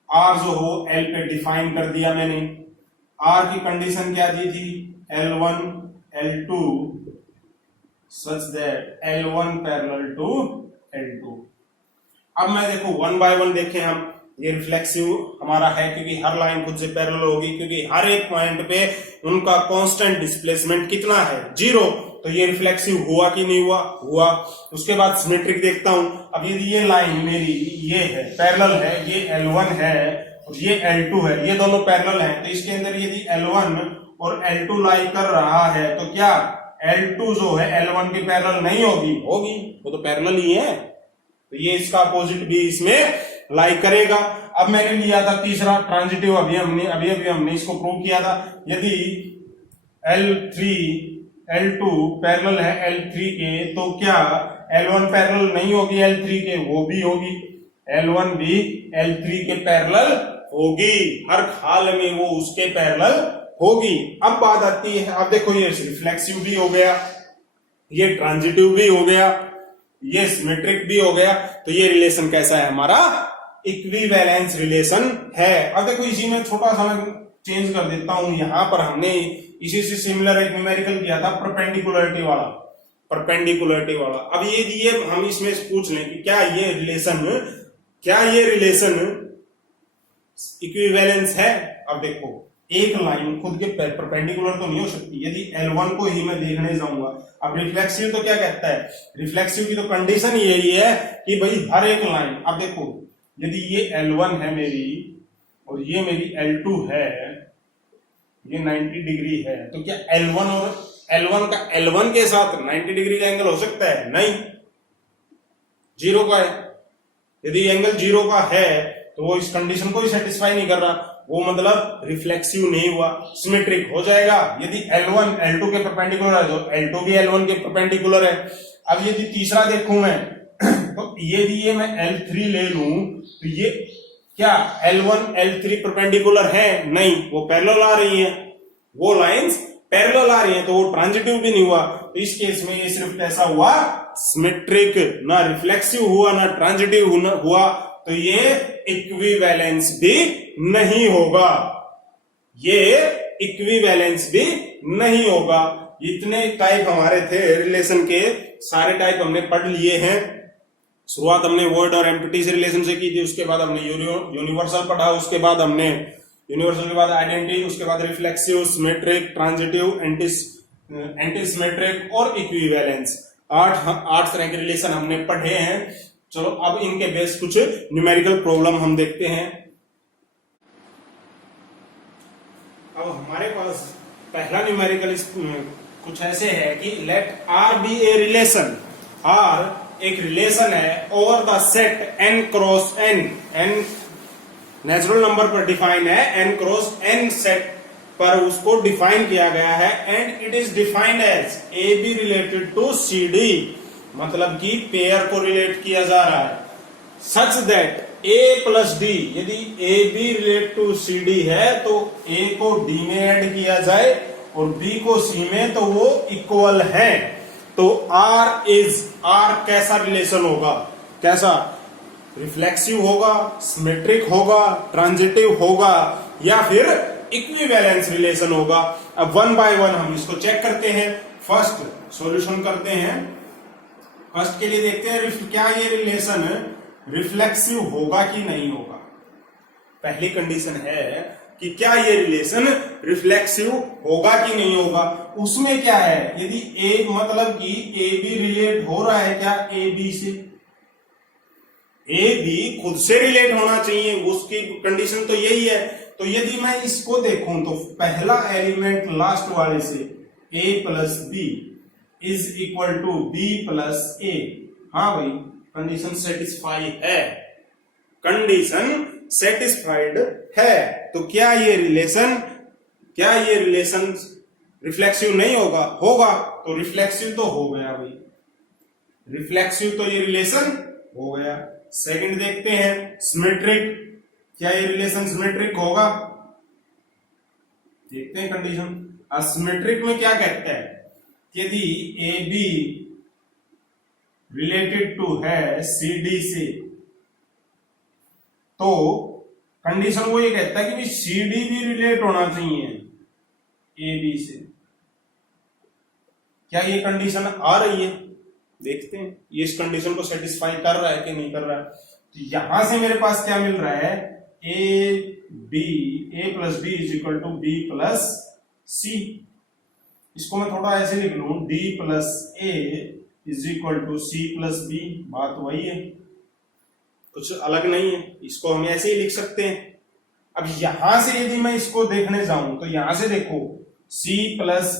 आर जो हो एल पे डिफाइन कर दिया मैंने। आर की कंडीशन क्या दी थी, L1 L2 such that L1 parallel to L2। अब मैं देखो वन बाय वन देखें हम, ये रिफ्लेक्सिव हमारा है क्योंकि हर लाइन खुद से पैरेलल होगी, क्योंकि हर एक पॉइंट पे उनका कांस्टेंट डिस्प्लेसमेंट कितना है, 0। तो ये रिफ्लेक्सिव हुआ कि नहीं हुआ, हुआ। उसके बाद सिमेट्रिक देखता हूं। अब यदि ये लाइन मेरी ये है पैरेलल है, ये L1 है और ये L2 है, ये दोनों पैरेलल हैं, तो इसके अंदर यदि L1 और L2 लाई कर रहा है तो क्या L2 जो है L1 की पैरेलल नहीं होगी, होगी, वो तो पैरेलल ही है। तो ये इसका अपोजिट भी इसमें लाई करेगा। अब मैंने लिया था तीसरा ट्रांजिटिव, अभी हमने इसको प्रूव किया था। यदि L3 L2 पैरेलल है L3 के, तो क्या L1 पैरेलल नहीं होगी L3 के, वो भी होगी। L1 भी L3 के पैरेलल होगी, हर हाल में वो उसके पैरेलल होगी। अब बात आती है, अब देखो ये रिफ्लेक्सिव भी हो गया, ये ट्रांजिटिव भी हो गया, ये सिमेट्रिक भी हो गया। तो ये रिलेशन कैसा है हमारा, इक्विवेलेंस रिलेशन है। अब देखो इसी में छोटा सा मैं चेंज कर देता हूं, यहां पर हमने इसी से सिमिलर एक न्यूमेरिकल किया था परपेंडिकुलरिटी वाला, परपेंडिकुलरिटी वाला। अब ये हम इसमें पूछ लें कि क्या ये रिलेशन इक्विवेलेंस है। अब देखो एक लाइन खुद के परपेंडिकुलर तो नहीं हो सकती, यदि L1 को ही मैं देखने जाऊंगा। अब रिफ्लेक्सिव तो क्या कहता है, रिफ्लेक्सिव की तो कंडीशन यही है कि भाई हर एक लाइन, अब देखो यदि ये L1 है मेरी और ये मेरी L2 है, ये 90 डिग्री है, तो क्या L1 का L1 के साथ 90 डिग्री का एंगल हो सकता है, नहीं, 0 का है। यदि एंगल 0 का है तो वो इस कंडीशन को ही सेटिस्फाई नहीं कर रहा, वो मतलब रिफ्लेक्सिव नहीं हुआ, सिमेट्रिक हो जाएगा। यदि L1 L2 के परपेंडिकुलर है तो L2 भी L1 के परपेंडिकुलर है। अब यदि तीसरा देखूं मैं तो यदि ये मैं L3 ले लूं तो ये क्या L1 L3 परपेंडिकुलर है, नहीं, वो पैरेलल आ रही है, वो लाइंस पैरेलल आ रही है, तो वो ट्रांजिटिव भी नहीं हुआ। तो इस केस में ये सिर्फ कैसा हुआ, सिमेट्रिक, ना रिफ्लेक्सिव हुआ ना ट्रांजिटिव हुआ, तो ये इक्विवेलेंस भी नहीं होगा, ये इक्विवेलेंस भी नहीं होगा। इतने टाइप हमारे थे रिलेशन के, सारे टाइप हमने पढ़ लिए हैं। शुरुआत हमने वर्ड और एम्प्टी से रिलेशन से की थी, उसके बाद हमने यूनिवर्सल पढ़ा, उसके बाद हमने यूनिवर्सल के बाद आइडेंटिटी, उसके बाद reflexive, symmetric, transitive, anti symmetric और इक्विवेलेंस। 8 तरह के रिलेशन हमने पढ़े हैं। चलो अब इनके बेस कुछ न्यूमेरिकल प्रॉब्लम हम देखते हैं। अब हमारे पास पहला न्यूमेरिकल कुछ ऐसे है कि let R be a relation, R एक रिलेशन है over the set n cross n, n natural number पर डिफाइन है, n क्रॉस n सेट पर उसको डिफाइन किया गया है, and it is defined as a b related to c d, मतलब कि पेयर को रिलेट किया जा रहा है, such that a plus d, यदि a b relate to c d है तो a को d में ऐड किया जाए और b को c में, तो वो इक्वल है। तो R कैसा रिलेशन होगा, कैसा, रिफ्लेक्सिव होगा, सिमेट्रिक होगा, ट्रांजिटिव होगा या फिर इक्विवेलेंस रिलेशन होगा। अब वन बाय वन हम इसको चेक करते हैं, फर्स्ट सॉल्यूशन करते हैं। फर्स्ट के लिए देखते हैं क्या ये रिलेशन रिफ्लेक्सिव होगा कि नहीं होगा। पहली कंडीशन है कि क्या ये रिलेशन रिफ्लेक्सिव होगा कि नहीं होगा। उसमें क्या है, यदि ए मतलब कि ए बी रिलेट हो रहा है क्या ए बी से, ए बी खुद से रिलेट होना चाहिए, उसकी कंडीशन तो यही है। तो यदि मैं इसको देखूं तो पहला एलिमेंट लास्ट वाले से a plus b is equal to b plus a, हाँ भाई कंडीशन सेटिस्फाई है, कंडीशन सेटिस्फाइड है। तो क्या ये रिलेशन रिफ्लेक्सिव नहीं होगा, होगा, तो रिफ्लेक्सिव तो हो गया भाई, रिफ्लेक्सिव तो ये रिलेशन हो गया। सेकंड देखते हैं सिमेट्रिक, क्या ये रिलेशन सिमेट्रिक होगा, देखते हैं कंडीशन। असिमेट्रिक में क्या कहता है, यदि ए बी रिलेटेड टू है सी डी से, तो कंडीशन वो ये कहता है कि सी डी भी रिलेट होना चाहिए ए बी से। क्या ये कंडीशन आ रही है? देखते हैं ये इस कंडीशन को सेटिस्फाई कर रहा है कि नहीं कर रहा है। तो यहां से मेरे पास क्या मिल रहा है, a plus b is equal to b plus c. इसको मैं थोड़ा ऐसे लिख लूं, d plus a is equal to c plus b. बात वही है, कुछ अलग नहीं है, इसको हम ऐसे ही लिख सकते हैं। अब यहां से यदि मैं इसको देखने जाऊं तो यहां से देखो c plus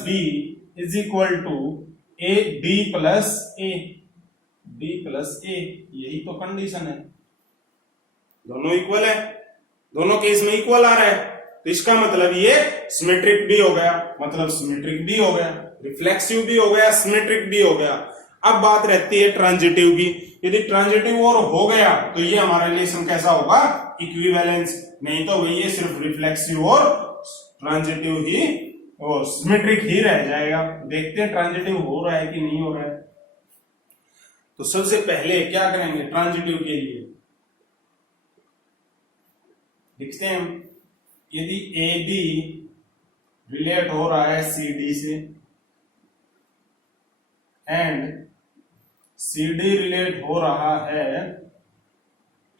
b is equal to a d plus a, यही तो कंडीशन है। दोनों इक्वल है, दोनों केस में इक्वल आ रहा है, तो इसका मतलब ये सिमेट्रिक भी हो गया, मतलब सिमेट्रिक भी हो गया, रिफ्लेक्सिव भी हो गया, सिमेट्रिक भी हो गया। अब बात रहती है ट्रांजिटिव की। यदि ट्रांजिटिव और हो गया तो ये हमारा रिलेशन कैसा होगा, इक्विवेलेंस। नहीं तो वही ये सिर्फ रिफ्लेक्सिव और ट्रांजिटिव ही और सिमेट्रिक ही रह जाएगा। देखते हैं ट्रांजिटिव हो रहा है कि नहीं हो रहा है। तो सबसे पहले क्या करेंगे ट्रांजिटिव के लिए, लिखते हैं यदि ए बी रिलेट हो रहा है सी डी से एंड सी डी रिलेट हो रहा है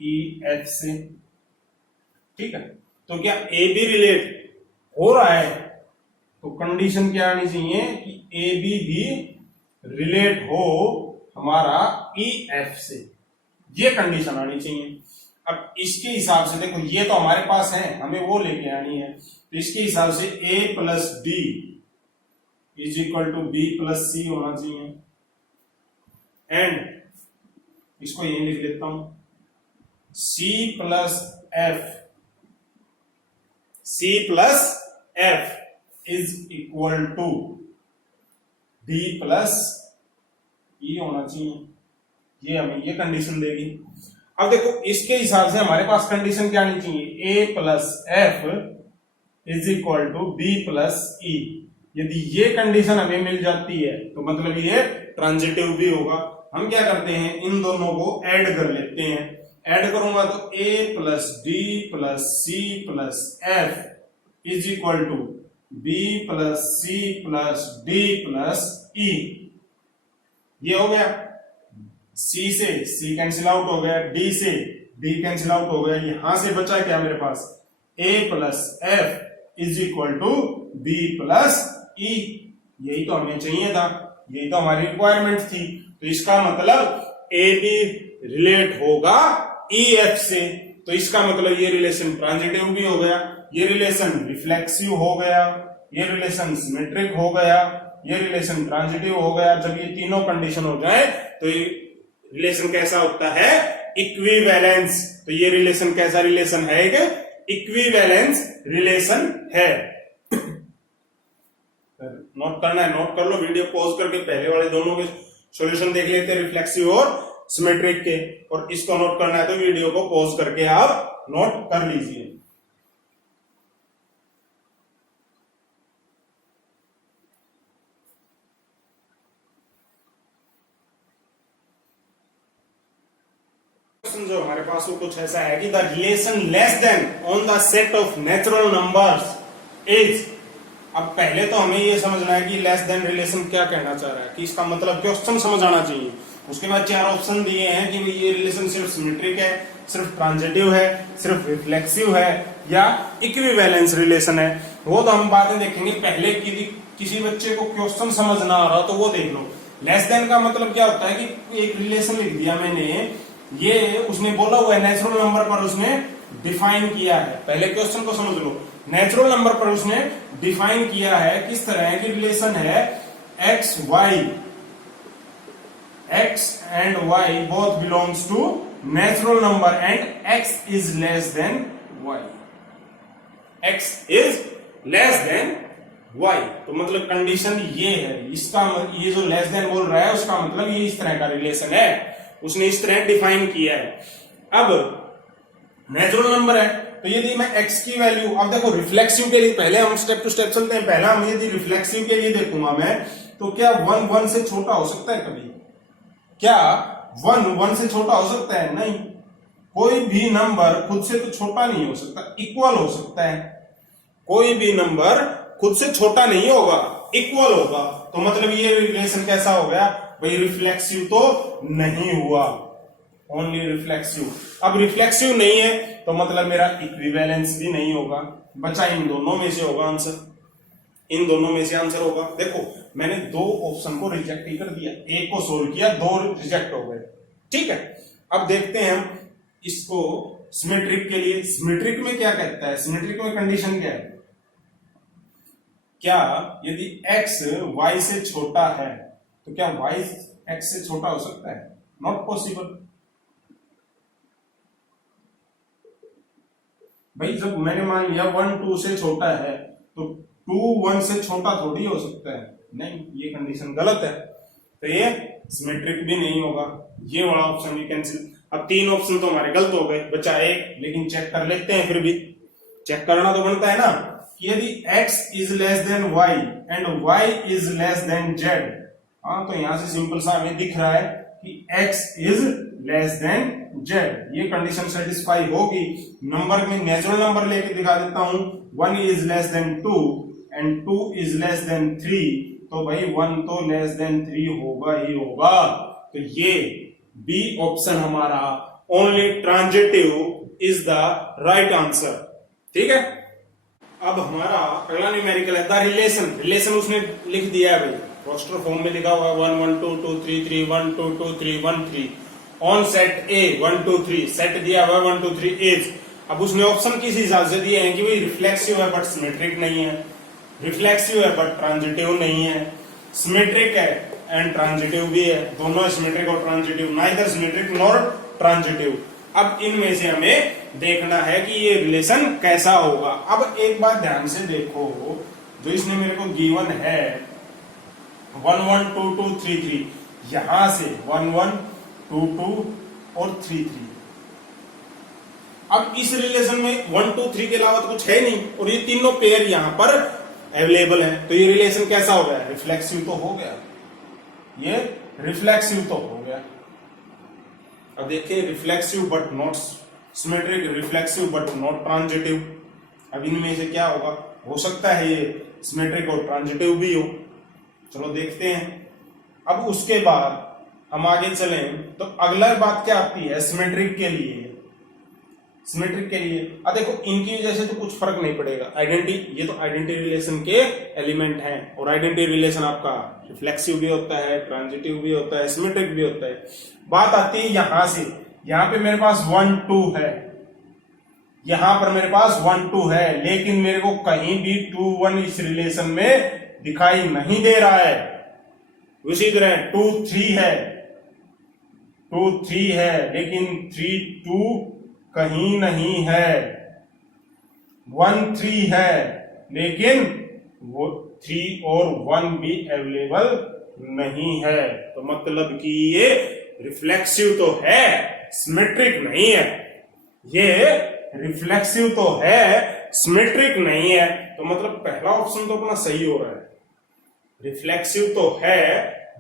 ई एफ से, ठीक है। तो क्या ए बी रिलेट हो रहा है तो कंडीशन क्या आनी चाहिए कि ए बी भी रिलेट हो हमारा ई एफ से, ये कंडीशन आनी चाहिए। अब इसके हिसाब से देखो ये तो हमारे पास है, हमें वो लेके आनी है, तो इसके हिसाब से a plus d is equal to b plus c होना चाहिए। एंड इसको यही लिख देता हूं, c plus f is equal to d plus e होना चाहिए। ये हमें ये कंडीशन देगी। अब देखो इसके हिसाब से हमारे पास कंडीशन क्या आनी चाहिए, a plus f is equal to b plus e. यदि ये कंडीशन हमें मिल जाती है तो मतलब ये ट्रांजिटिव भी होगा। हम क्या करते हैं, इन दोनों को ऐड कर लेते हैं। ऐड करूंगा तो a plus d plus c plus f is equal to b plus c plus d plus e. ये हो गया, C से C कैंसिल आउट हो गया, D से D कैंसिल आउट हो गया। यहां से बचा क्या मेरे पास, A plus f is equal to b plus e. यही तो हमें चाहिए था, यही तो हमारी रिक्वायरमेंट थी। तो इसका मतलब ए बी रिलेट होगा ई एफ से, तो इसका मतलब ये रिलेशन ट्रांजिटिव भी हो गया, ये रिलेशन रिफ्लेक्सिव हो गया, ये रिलेशन सिमेट्रिक हो गया, ये रिलेशन ट्रांजिटिव हो गया। जब ये तीनों कंडीशन हो जाए तो ये रिलेशन कैसा होता है, इक्विवेलेंस। तो ये रिलेशन कैसा रिलेशन है, एक इक्विवेलेंस रिलेशन है। नोट करना है, नोट कर लो, वीडियो पॉज करके पहले वाले दोनों के सॉल्यूशन देख लेते हैं, रिफ्लेक्सिव और सिमेट्रिक के, और इसको नोट करना है तो वीडियो को पॉज करके आप नोट कर लीजिए। जो हमारे पास वो कुछ ऐसा है कि the relation less than on the set of natural numbers is. अब पहले तो हमें ये समझना है कि लेस देन रिलेशन क्या कहना चाह रहा है, कि इसका मतलब क्वेश्चन समझ आना चाहिए। उसके बाद चार ऑप्शन दिए हैं कि ये रिलेशन सिर्फ सिमेट्रिक है, सिर्फ ट्रांजिटिव है, सिर्फ रिफ्लेक्सिव है, या इक्विवेलेंस रिलेशन है। वो तो हम बाद में देखेंगे। पहले किसी बच्चे को क्वेश्चन समझ ना आ रहा तो वो देख लो। लेस देन का मतलब क्या होता है कि एक रिलेशन लिख दिया मैंने, ये उसने बोला हुआ है नेचुरल नंबर पर उसने डिफाइन किया है। पहले क्वेश्चन को समझ लो, नेचुरल नंबर पर उसने डिफाइन किया है किस तरह की रिलेशन है, x and y both belongs to natural number and x is less than y, x is less than y. तो मतलब कंडीशन ये है, इसका ये जो लेस देन बोल रहा है उसका मतलब ये इस तरह का रिलेशन है, उसने इस तरह डिफाइन किया है। अब नेचुरल नंबर है तो यदि मैं x की वैल्यू, अब देखो रिफ्लेक्सिव के लिए पहले हम स्टेप टू स्टेप चलते हैं। पहला हम यदि रिफ्लेक्सिव के लिए देखूंगा मैं तो क्या 1 1 से छोटा हो सकता है कभी? क्या 1 1 से छोटा हो सकता है? नहीं। कोई भी नंबर खुद से तो छोटा नहीं हो सकता, इक्वल हो सकता है। कोई भी नंबर खुद से छोटा नहीं होगा, इक्वल होगा। तो मतलब ये रिलेशन कैसा हो गया भाई? रिफ्लेक्सिव तो नहीं हुआ, ओनली रिफ्लेक्सिव। अब रिफ्लेक्सिव नहीं है तो मतलब मेरा इक्विवेलेंस भी नहीं होगा, बचा इन दोनों में से होगा आंसर। इन दोनों में से आंसर होगा। देखो मैंने 2 ऑप्शन को रिजेक्ट ही कर दिया, एक को सोल्व किया, 2 रिजेक्ट हो गए। ठीक है, अब देखते हैं हम इसको सिमेट्रिक के लिए। सिमेट्रिक में क्या कहता है? सिमेट्रिक में कंडीशन क्या है? क्या यदि x y से छोटा है तो क्या y x से छोटा हो सकता है? Not possible. भाई जब मैंने मान लिया 1 2 से छोटा है तो 2 1 से छोटा थोड़ी हो सकता है। नहीं, ये कंडीशन गलत है, तो ये सिमेट्रिक भी नहीं होगा। ये वाला ऑप्शन भी कैंसिल। अब 3 ऑप्शन तो हमारे गलत हो गए, बचा एक। लेकिन चेक कर लेते हैं, फिर भी चेक करना तो बनता है ना कि यदि x is less then y and y is less then z। हाँ, तो यहां से सिंपल सा हमें दिख रहा है कि x is less then z। ये कंडीशन सेटिस्फाई होगी। नंबर में नेचुरल नंबर लेके दिखा देता हूं। 1 is less then 2 and 2 is less then 3, तो भाई 1 तो लेस देन 3 होगा ही होगा। तो ये बी ऑप्शन हमारा only transitive is the right answer. ठीक है, अब हमारा अगला न्यूमेरिकल है द रिलेशन। रिलेशन उसने लिख दिया है भाई, रोस्टर फॉर्म में लिखा हुआ है 1 1 2 2 3 3 1 2 2 3 1 3 ऑन सेट ए 1 2 3। सेट दिया हुआ 1 2 3 इज। अब उसने ऑप्शन किस हिसाब से दिए हैं कि भाई रिफ्लेक्सिव है बट सिमेट्रिक नहीं है, रिफ्लेक्सिव है बट ट्रांजिटिव नहीं है, सिमेट्रिक है एंड ट्रांजिटिव भी है। दोनों सिमेट्रिक और transitive, neither symmetric nor transitive. अब इनमें से हमें देखना है कि ये रिलेशन कैसा होगा। अब एक बात ध्यान से देखो, जो इसने मेरे को गिवन है 1 1 2 2 3 3, यहां से 1 1 2 2 और 3 3। अब इस रिलेशन में 1 2 3 के अलावा तो कुछ है नहीं, और ये तीनों पेयर यहां पर अवेलेबल है। तो ये रिलेशन कैसा हो गया? रिफ्लेक्सिव तो हो गया, ये रिफ्लेक्सिव तो हो गया। अब देखिए, reflexive but not symmetric, reflexive but not transitive. अब इनमें से क्या होगा? हो सकता है ये सिमेट्रिक और ट्रांजिटिव भी हो। चलो देखते हैं। अब उसके बाद हम आगे चलें तो अगला बात क्या आती है सिमेट्रिक के लिए। सिमेट्रिक के लिए अब देखो, इनकी वजह से तो कुछ फर्क नहीं पड़ेगा। आइडेंटिटी, ये तो आइडेंटिटी रिलेशन के एलिमेंट हैं, और आइडेंटिटी रिलेशन आपका रिफ्लेक्सिव भी होता है, ट्रांजिटिव भी होता है, सिमेट्रिक भी होता है। बात आती है यहां से, यहां पे मेरे पास 1 2 है, यहां पर मेरे पास 1 2 है, लेकिन मेरे को कहीं भी 2 1 इस रिलेशन में दिखाई नहीं दे रहा है। उसी तरह 2 3 है, 2 3 है, लेकिन 3 2 कहीं नहीं है। 1 3 है, लेकिन वो 3 और 1 भी अवेलेबल नहीं है। तो मतलब कि ये रिफ्लेक्सिव तो है, सिमेट्रिक नहीं है। ये रिफ्लेक्सिव तो है, सिमेट्रिक नहीं है। तो मतलब पहला ऑप्शन तो अपना सही हो रहा है, रिफ्लेक्सिव तो है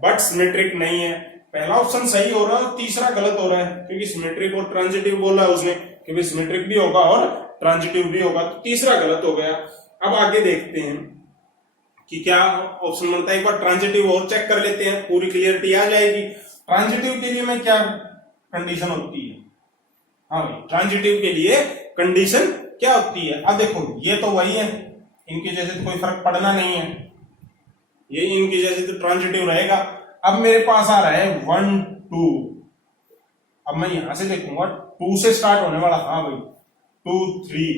बट सिमेट्रिक नहीं है। पहला ऑप्शन सही हो रहा है, तीसरा गलत हो रहा है, क्योंकि सिमेट्रिक और ट्रांजिटिव बोला है उसने कि भाई सिमेट्रिक भी होगा और ट्रांजिटिव भी होगा, तो तीसरा गलत हो गया। अब आगे देखते हैं कि क्या ऑप्शन बनता है। एक बार ट्रांजिटिव और चेक कर लेते हैं, पूरी क्लियरिटी आ जाएगी। ट्रांजिटिव के लिए में क्या कंडीशन होती है? हाँ भाई, ट्रांजिटिव के लिए कंडीशन क्या होती है? अब देखो, ये तो वही है, इनके जैसे तो कोई फर्क पड़ना नहीं है, ये इनके जैसे तो ट्रांजिटिव रहेगा। अब मेरे पास आ रहा है 1 2। अब मैं यहां से देखूंगा 2 से स्टार्ट होने वाला, हाँ भाई 2 3।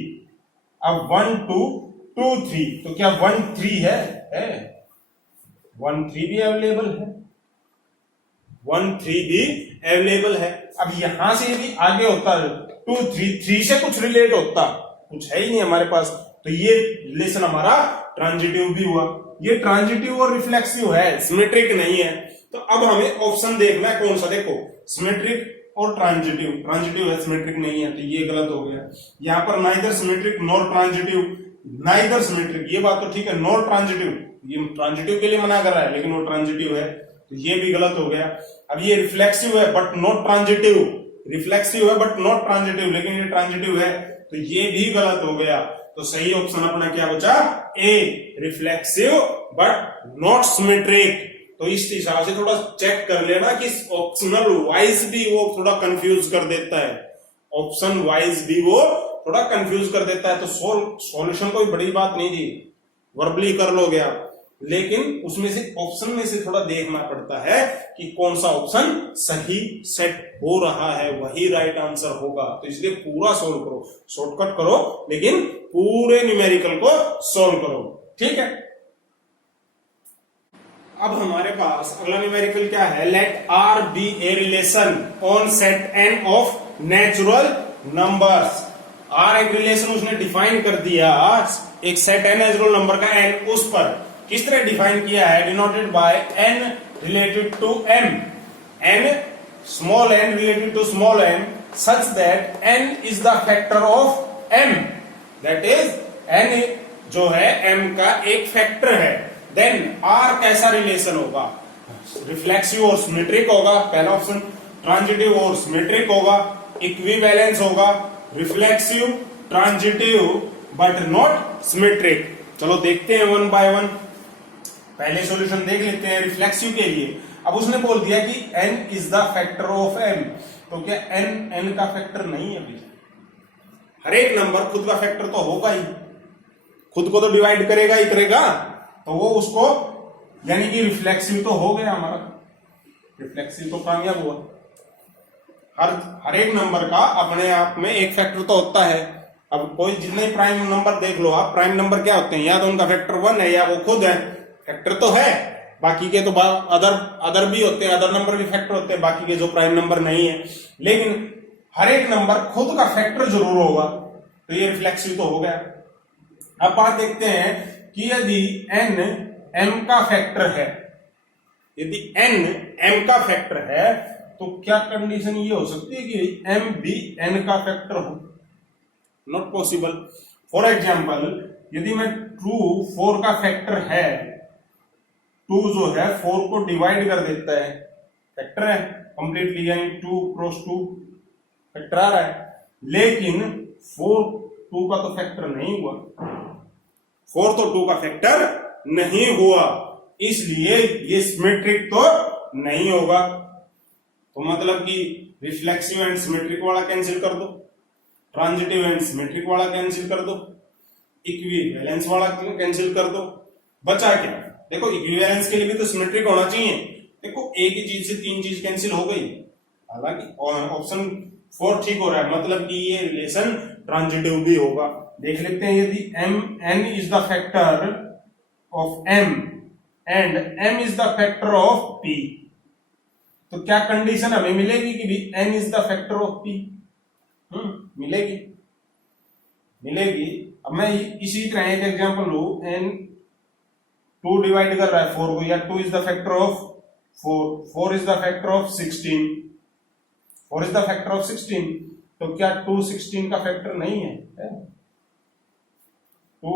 अब 1 2 2 3, तो क्या 1 3 है? 1 3 भी अवेलेबल है, 1 3 भी अवेलेबल है। अब यहां से यदि आगे होता 2 3 3 से कुछ रिलेट होता, कुछ है ही नहीं हमारे पास, तो ये रिलेशन हमारा ट्रांजिटिव भी हुआ। ये ट्रांजिटिव और रिफ्लेक्सिव है, सिमेट्रिक नहीं है। तो अब हमें ऑप्शन देखना है कौन सा। देखो, सिमेट्रिक और ट्रांजिटिव, ट्रांजिटिव है, सिमेट्रिक नहीं है, तो ये गलत हो गया। यहां पर neither symmetric nor transitive, neither symmetric, ये बात तो ठीक है, नॉट ट्रांजिटिव, ये ट्रांजिटिव के लिए मना कर रहा है लेकिन वो ट्रांजिटिव है, तो ये भी गलत हो गया। अब ये रिफ्लेक्सिव है बट नॉट ट्रांजिटिव, रिफ्लेक्सिव है बट नॉट ट्रांजिटिव, लेकिन ये ट्रांजिटिव है, तो ये भी गलत हो गया। तो सही ऑप्शन अपना क्या बचा, ए, रिफ्लेक्सिव बट नॉट सिमेट्रिक। तो इस हिसाब से थोड़ा चेक कर लेना कि ऑप्शनल वाइज भी वो थोड़ा कंफ्यूज कर देता है, ऑप्शन वाइज भी वो थोड़ा कंफ्यूज कर देता है। तो सॉल्यूशन कोई बड़ी बात नहीं थी, वर्बली कर लोगे आप, लेकिन उसमें से ऑप्शन में से थोड़ा देखना पड़ता है कि कौन सा ऑप्शन सही सेट हो रहा है, वही राइट आंसर होगा। तो इसलिए पूरा सोल्व करो, शॉर्टकट करो लेकिन पूरे न्यूमेरिकल को सोल्व करो, ठीक है। अब हमारे पास अगला न्यूमेरिकल क्या है, let R be a relation on set N of natural numbers. R एक रिलेशन उसने डिफाइन कर दिया, एक सेट है नेचुरल नंबर का एन, उस पर किस तरह डिफाइन किया है, denoted by n related to m, n small n related to small m such that n is the factor of m, that is n जो है एम का एक फैक्टर है। देन आर कैसा रिलेशन होगा, रिफ्लेक्सिव और सिमेट्रिक होगा, पहला ऑप्शन, ट्रांजिटिव और सिमेट्रिक होगा, इक्विवेलेंस होगा, reflexive transitive but not symmetric. चलो देखते हैं वन बाय वन, पहले सॉल्यूशन देख लेते हैं रिफ्लेक्सिव के लिए। अब उसने बोल दिया कि n is the factor of m, तो क्या n का फैक्टर नहीं है भैया, हर एक नंबर खुद का फैक्टर तो होगा ही, खुद को तो डिवाइड करेगा ही करेगा, तो वो उसको यानी कि रिफ्लेक्सिव तो हो गया हमारा, रिफ्लेक्सिव तो कामयाब हुआ। हर एक नंबर का अपने आप में एक फैक्टर तो होता है। अब कोई जितने प्राइम नंबर देख लो आप, प्राइम नंबर क्या होते हैं, या तो उनका फैक्टर 1 है या वो खुद है, फैक्टर तो है, बाकी के तो अदर भी होते हैं, अदर नंबर भी फैक्टर होते हैं, बाकी के जो प्राइम नंबर नहीं है, लेकिन हर एक नंबर खुद का फैक्टर जरूर होगा, तो ये रिफ्लेक्सिव तो हो गया। अब बात देखते हैं कि यदि n m का फैक्टर है, यदि n m का फैक्टर है तो क्या कंडीशन ये हो सकती है कि m भी n का फैक्टर हो, नॉट पॉसिबल। फॉर एग्जाम्पल यदि मैं 2 4 का फैक्टर है, 2 जो है 4 को डिवाइड कर देता है, फैक्टर है कंप्लीटली, यानी 2 क्रॉस 2 फैक्टर आ रहा है, लेकिन 4 2 का तो फैक्टर नहीं हुआ, 4 तो 2 का फैक्टर नहीं हुआ, इसलिए ये सिमेट्रिक तो नहीं होगा। तो मतलब कि रिफ्लेक्सिव एंड सिमेट्रिक वाला कैंसिल कर दो, ट्रांजिटिव एंड सिमेट्रिक वाला कैंसिल कर दो, इक्विवेलेंस वाला कैंसिल कर दो, बचा क्या, देखो इक्विवेलेंस के लिए भी तो सिमेट्रिक होना चाहिए, देखो एक ही चीज से 3 चीज कैंसिल हो गई, हालांकि ऑप्शन 4 ठीक हो रहा है, मतलब कि ये रिलेशन ट्रांजिटिव भी होगा। देख लेते हैं, यदि n is the factor of m and m is the factor of p, तो क्या कंडीशन हमें मिलेगी कि भी n is the factor of p, मिलेगी। अब मैं इसी तरह एक एग्जांपल लू, n 2 डिवाइड कर रहा है 4 को, या 2 is the factor of 4 is the factor of 16, 4 is the factor of 16, तो क्या 2 16 का फैक्टर नहीं है, 2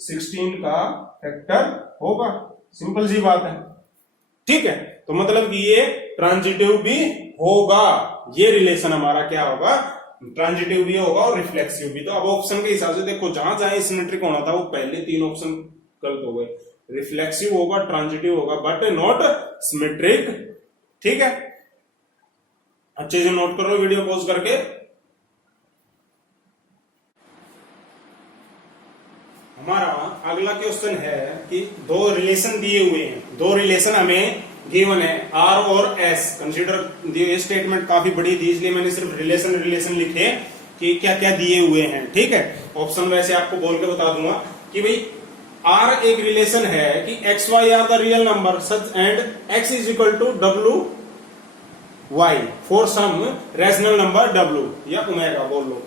16 का फैक्टर होगा, सिंपल सी बात है, ठीक है। तो मतलब कि ये ट्रांजिटिव भी होगा, ये रिलेशन हमारा क्या होगा, ट्रांजिटिव भी होगा और रिफ्लेक्सिव भी। तो अब ऑप्शन के हिसाब से देखो, जहां जहां सिमेट्रिक होना था वो पहले 3 ऑप्शन गलत हो गए, रिफ्लेक्सिव होगा, ट्रांजिटिव होगा बट नॉट सिमेट्रिक, ठीक है। अच्छे से नोट करो वीडियो पॉज करके। हमारा अगला क्वेश्चन है कि 2 रिलेशन दिए हुए हैं, 2 रिलेशन हमें गिवन है, आर और एस, कंसीडर ये स्टेटमेंट काफी बड़ी थी इसलिए मैंने सिर्फ रिलेशन लिखे कि क्या क्या दिए हुए हैं, ठीक है। ऑप्शन वैसे आपको बोल के बता दूंगा कि भाई आर एक रिलेशन है कि x Y are the real number such and x is equal to डब्ल्यू Y for some rational number W या ओमेगा बोल लो,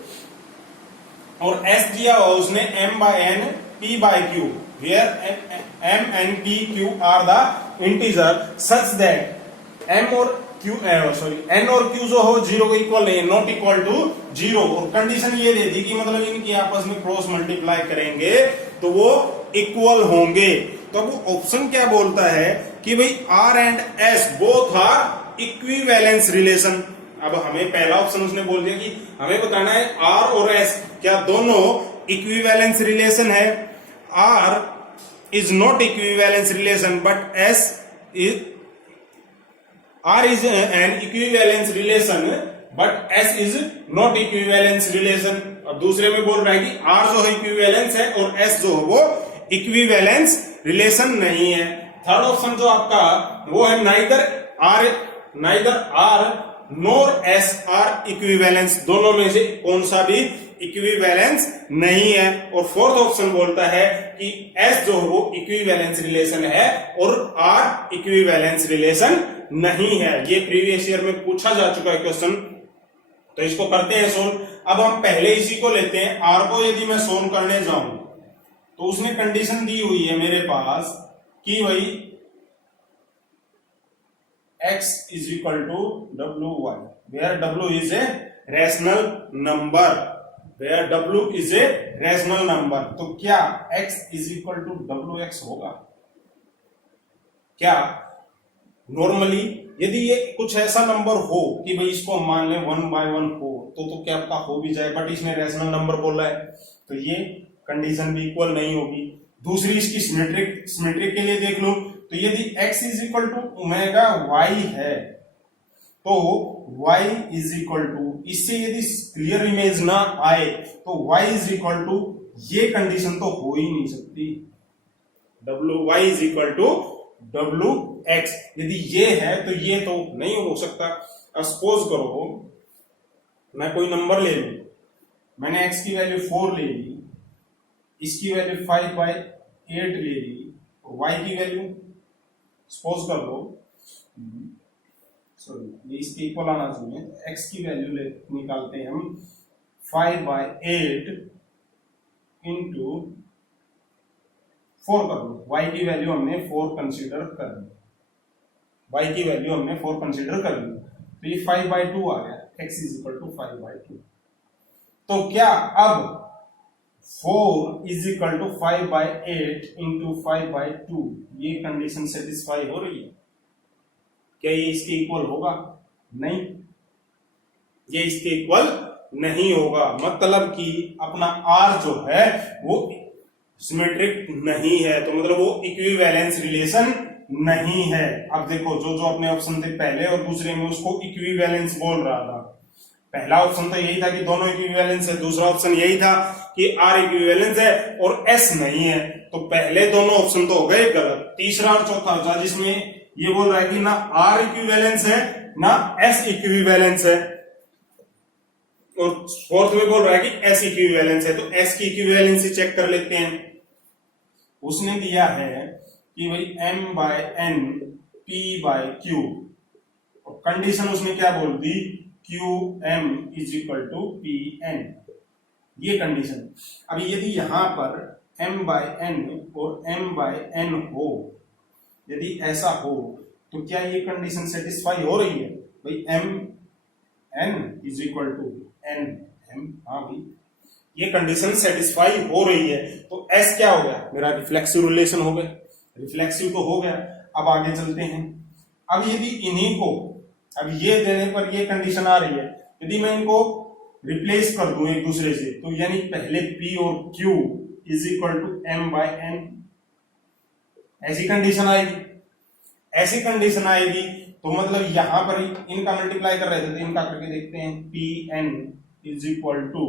और एस दिया हो उसने m by n p by q where m and p q are the integer such that m और Q sorry N और Q जो हो जीरो के इक्वल नहीं, नॉट इक्वल टू जीरो, और कंडीशन ये दे दी कि मतलब इनकी आपस में क्रॉस मल्टीप्लाई करेंगे तो वो इक्वल होंगे। तो अब ऑप्शन क्या बोलता है कि भाई R and S both are equivalence relation. अब हमें पहला ऑप्शन उसने बोल दिया कि हमें बताना है आर और एस क्या दोनों इक्विवेलेंस रिलेशन है। R is not equivalence relation but S is, R is an equivalence relation but S is not equivalence relation। अब दूसरे में बोल रहा है कि R जो है इक्विवेलेंस है और S जो है वो इक्विवेलेंस रिलेशन नहीं है। थर्ड ऑप्शन जो आपका वो है neither R nor S are equivalence, दोनों में से कौन सा भी इक्विवेलेंस नहीं है। और फोर्थ ऑप्शन बोलता है कि S जो है वो इक्विवेलेंस रिलेशन है और R इक्विवेलेंस रिलेशन नहीं है। ये प्रीवियस ईयर में पूछा जा चुका है क्वेश्चन, तो इसको करते हैं सोल्व। अब हम पहले इसी को लेते हैं, आर को यदि मैं सोल्व करने जाऊं तो उसने कंडीशन दी हुई है मेरे पास कि भाई x इज इक्वल टू डब्ल्यू y, where w is a rational number, where w is a rational number. तो क्या x इज इक्वल टू डब्ल्यू एक्स होगा? क्या नॉर्मली यदि ये कुछ ऐसा नंबर हो कि भाई इसको हम मान लें 1/1 हो तो क्या पता हो भी जाए, बट इसने रैशनल नंबर बोला है तो ये कंडीशन भी इक्वल नहीं होगी। दूसरी इसकी सिमेट्रिक के लिए देख लो, तो यदि x is equal to omega y है तो y इज इक्वल टू, इससे यदि क्लियर इमेज ना आए तो y इज इक्वल टू, ये कंडीशन तो हो ही नहीं सकती, y इज इक्वल टू डब्ल्यू एक्स। यदि ये है तो ये तो नहीं हो सकता। अब सपोज करो मैं कोई नंबर ले लू, मैंने x की वैल्यू 4 ले ली, इसकी वैल्यू 5/8 ले ली, y की वैल्यू सपोज कर लो, सॉरी ये इसके इक्वल आना चाहिए, x की वैल्यू निकालते हैं हम 5/8 इंटू 4 कर लो, y की वैल्यू हमने 4 कंसीडर कर ली, y की वैल्यू हमने 4 कंसीडर कर ली, तो ये 5/2 आ गया, x इज इक्वल टू 5/2। तो क्या अब 4 इज इक्वल टू 5/8 इंटू 5/2 ये कंडीशन सेटिस्फाई हो रही है? क्या ये इसके इक्वल होगा? नहीं, ये इसके इक्वल नहीं होगा। मतलब कि अपना r जो है वो सिमेट्रिक नहीं है, तो मतलब वो इक्विवेलेंस रिलेशन नहीं है। अब देखो जो जो अपने ऑप्शन थे पहले और दूसरे में उसको इक्विवेलेंस बोल रहा था। पहला ऑप्शन तो यही था कि दोनों इक्विवेलेंस है, दूसरा ऑप्शन यही था कि आर इक्विवेलेंस है और एस नहीं है, तो पहले दोनों ऑप्शन तो हो गए गलत। तीसरा और चौथा था जिसमें ये बोल रहा है कि ना आर इक्विवेलेंस है ना एस इक्विवेलेंस है, और फोर्थ में बोल रहा है कि एस इक्विवेलेंस है। तो एस की इक्विवेलेंसी चेक कर लेते हैं। उसने दिया है कि भाई m/n p/q, और कंडीशन उसने क्या बोल दी, qm is equal to pn, ये कंडीशन। अब यदि यहां पर m/n और m/n हो, यदि ऐसा हो तो क्या ये कंडीशन सेटिस्फाई हो रही है? भाई mn is equal to n m, हाँ भाई ये कंडीशन सेटिस्फाई हो रही है। तो S क्या हो गया? मेरा रिफ्लेक्सिव रिलेशन हो गया, रिफ्लेक्सिव तो हो गया। अब आगे चलते हैं। अब यदि इन्हीं को, अब ये देने पर ये कंडीशन आ रही है, यदि मैं इनको रिप्लेस कर दूं एक दूसरे से, तो यानी पहले P और Q is equal to m/n, ऐसी कंडीशन आएगी। ऐसी कंडीशन आएगी तो मतलब यहां पर इनका मल्टीप्लाई कर रहे थे तो इनका करके देखते हैं, Pn is equal to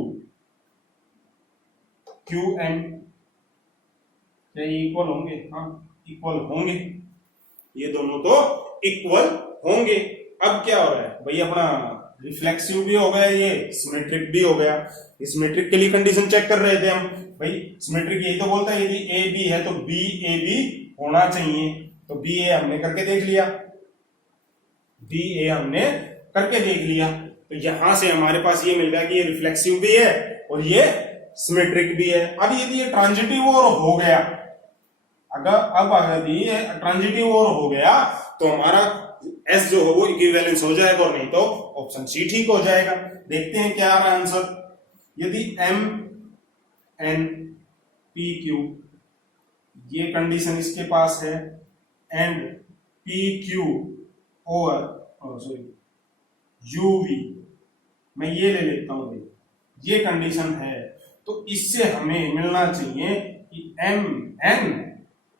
Qn, क्या ये इक्वल होंगे? हाँ इक्वल होंगे, ये दोनों तो इक्वल होंगे। अब क्या हो रहा है भाई, अपना रिफ्लेक्सिव भी हो गया, ये सिमेट्रिक भी हो गया। सिमेट्रिक के लिए कंडीशन चेक कर रहे थे हम, भाई सिमेट्रिक यही तो बोलता है यदि ए बी है तो बी ए बी होना चाहिए, तो बी ए हमने करके देख लिया, बी ए हमने करके देख लिया, तो यहां से हमारे पास ये मिल गया कि ये रिफ्लेक्सिव भी है और ये सिमेट्रिक भी है। अब यदि ये ट्रांजिटिव और हो गया, अगर अब यदि ट्रांजिटिव और हो गया तो हमारा एस जो है वो इक्विवेलेंस हो जाएगा, और नहीं तो ऑप्शन सी ठीक हो जाएगा। देखते हैं क्या आ रहा है आंसर। यदि एम एन पी क्यू ये कंडीशन इसके पास है, and p q over sorry u v, मैं ये ले लेता हूं, ये कंडीशन है, तो इससे हमें मिलना चाहिए कि एम एन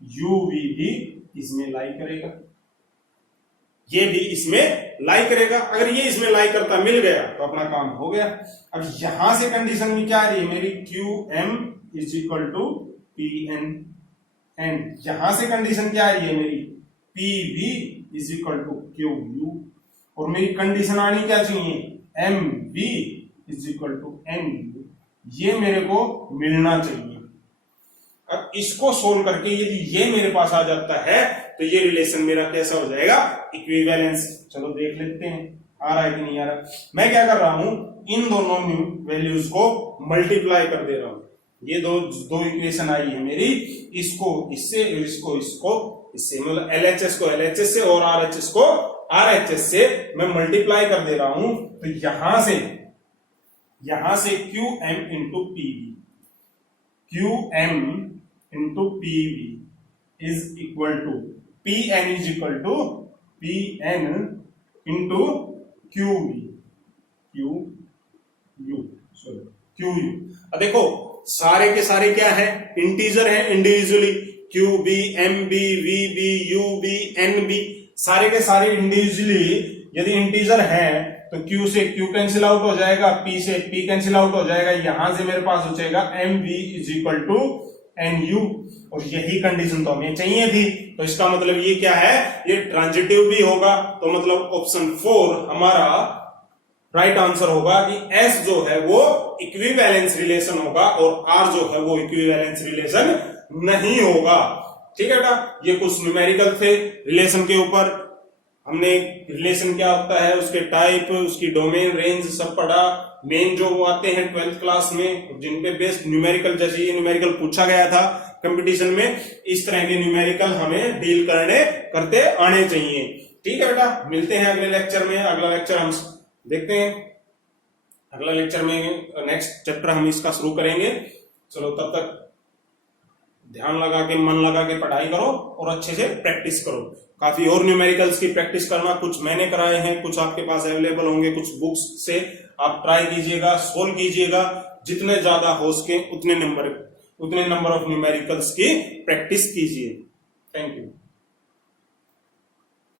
यू वी भी इसमें लाई करेगा, ये भी इसमें लाई करेगा। अगर ये इसमें लाई करता मिल गया तो अपना काम हो गया। अब यहां से कंडीशन में क्या आ रही है मेरी, q m is equal to P n, and यहां से कंडीशन क्या आ रही है मेरी, p v is equal to q u, और मेरी कंडीशन आनी क्या चाहिए, m we is equal to N u, ये मेरे को मिलना चाहिए। अब इसको सोल्व करके यदि ये मेरे पास आ जाता है तो ये रिलेशन मेरा कैसा हो जाएगा, इक्विवेलेंस। चलो देख लेते हैं आ रहा है कि नहीं आ रहा। मैं क्या कर रहा हूं, इन दोनों वैल्यूज को मल्टीप्लाई कर दे रहा हूं। ये दो इक्वेशन आई है मेरी, इसको इससे, इसको इससे, मतलब एलएचएस को एलएचएस से और आरएचएस को आरएचएस से मैं मल्टीप्लाई कर दे रहा हूं। तो यहां से Q M into PV, Q M into PV is equal to P N is equal to P N into Q V, Q U. अब देखो सारे के सारे क्या है, इंटीजर है individually, Q B M B V B U B N B, सारे के सारे इंडिविजुअली यदि इंटीजर है तो Q से Q कैंसिल आउट हो जाएगा, P से P कैंसिल आउट हो जाएगा, यहां से मेरे पास हो जाएगा M we is equal to N U, और यही कंडीशन तो हमें चाहिए थी। तो इसका मतलब ये क्या है, ये ट्रांजिटिव भी होगा, तो मतलब ऑप्शन 4 हमारा राइट आंसर होगा कि S जो है वो इक्विवेलेंस रिलेशन होगा और R जो है वो इक्विवेलेंस रिलेशन नहीं होगा। ठीक है बेटा, ये कुछ न्यूमेरिकल थे रिलेशन के ऊपर। हमने रिलेशन क्या होता है, उसके टाइप, उसकी डोमेन, रेंज सब पढ़ा। मेन जो वो आते हैं 12th क्लास में, जिन पे बेस्ड न्यूमेरिकल, जैसे ये न्यूमेरिकल पूछा गया था कंपटीशन में, इस तरह के न्यूमेरिकल हमें डील करते आने चाहिए। ठीक है बेटा, मिलते हैं अगले लेक्चर में। अगला लेक्चर हम देखते हैं, अगला लेक्चर में नेक्स्ट चैप्टर हम इसका शुरू करेंगे। चलो तब तक ध्यान लगा के, मन लगा के पढ़ाई करो और अच्छे से प्रैक्टिस करो। काफी और न्यूमेरिकल्स की प्रैक्टिस करना, कुछ मैंने कराए हैं, कुछ आपके पास अवेलेबल होंगे, कुछ बुक्स से आप ट्राई कीजिएगा, सोल्व कीजिएगा। जितने ज्यादा हो सके उतने नंबर ऑफ न्यूमेरिकल्स की प्रैक्टिस कीजिए। Thank you.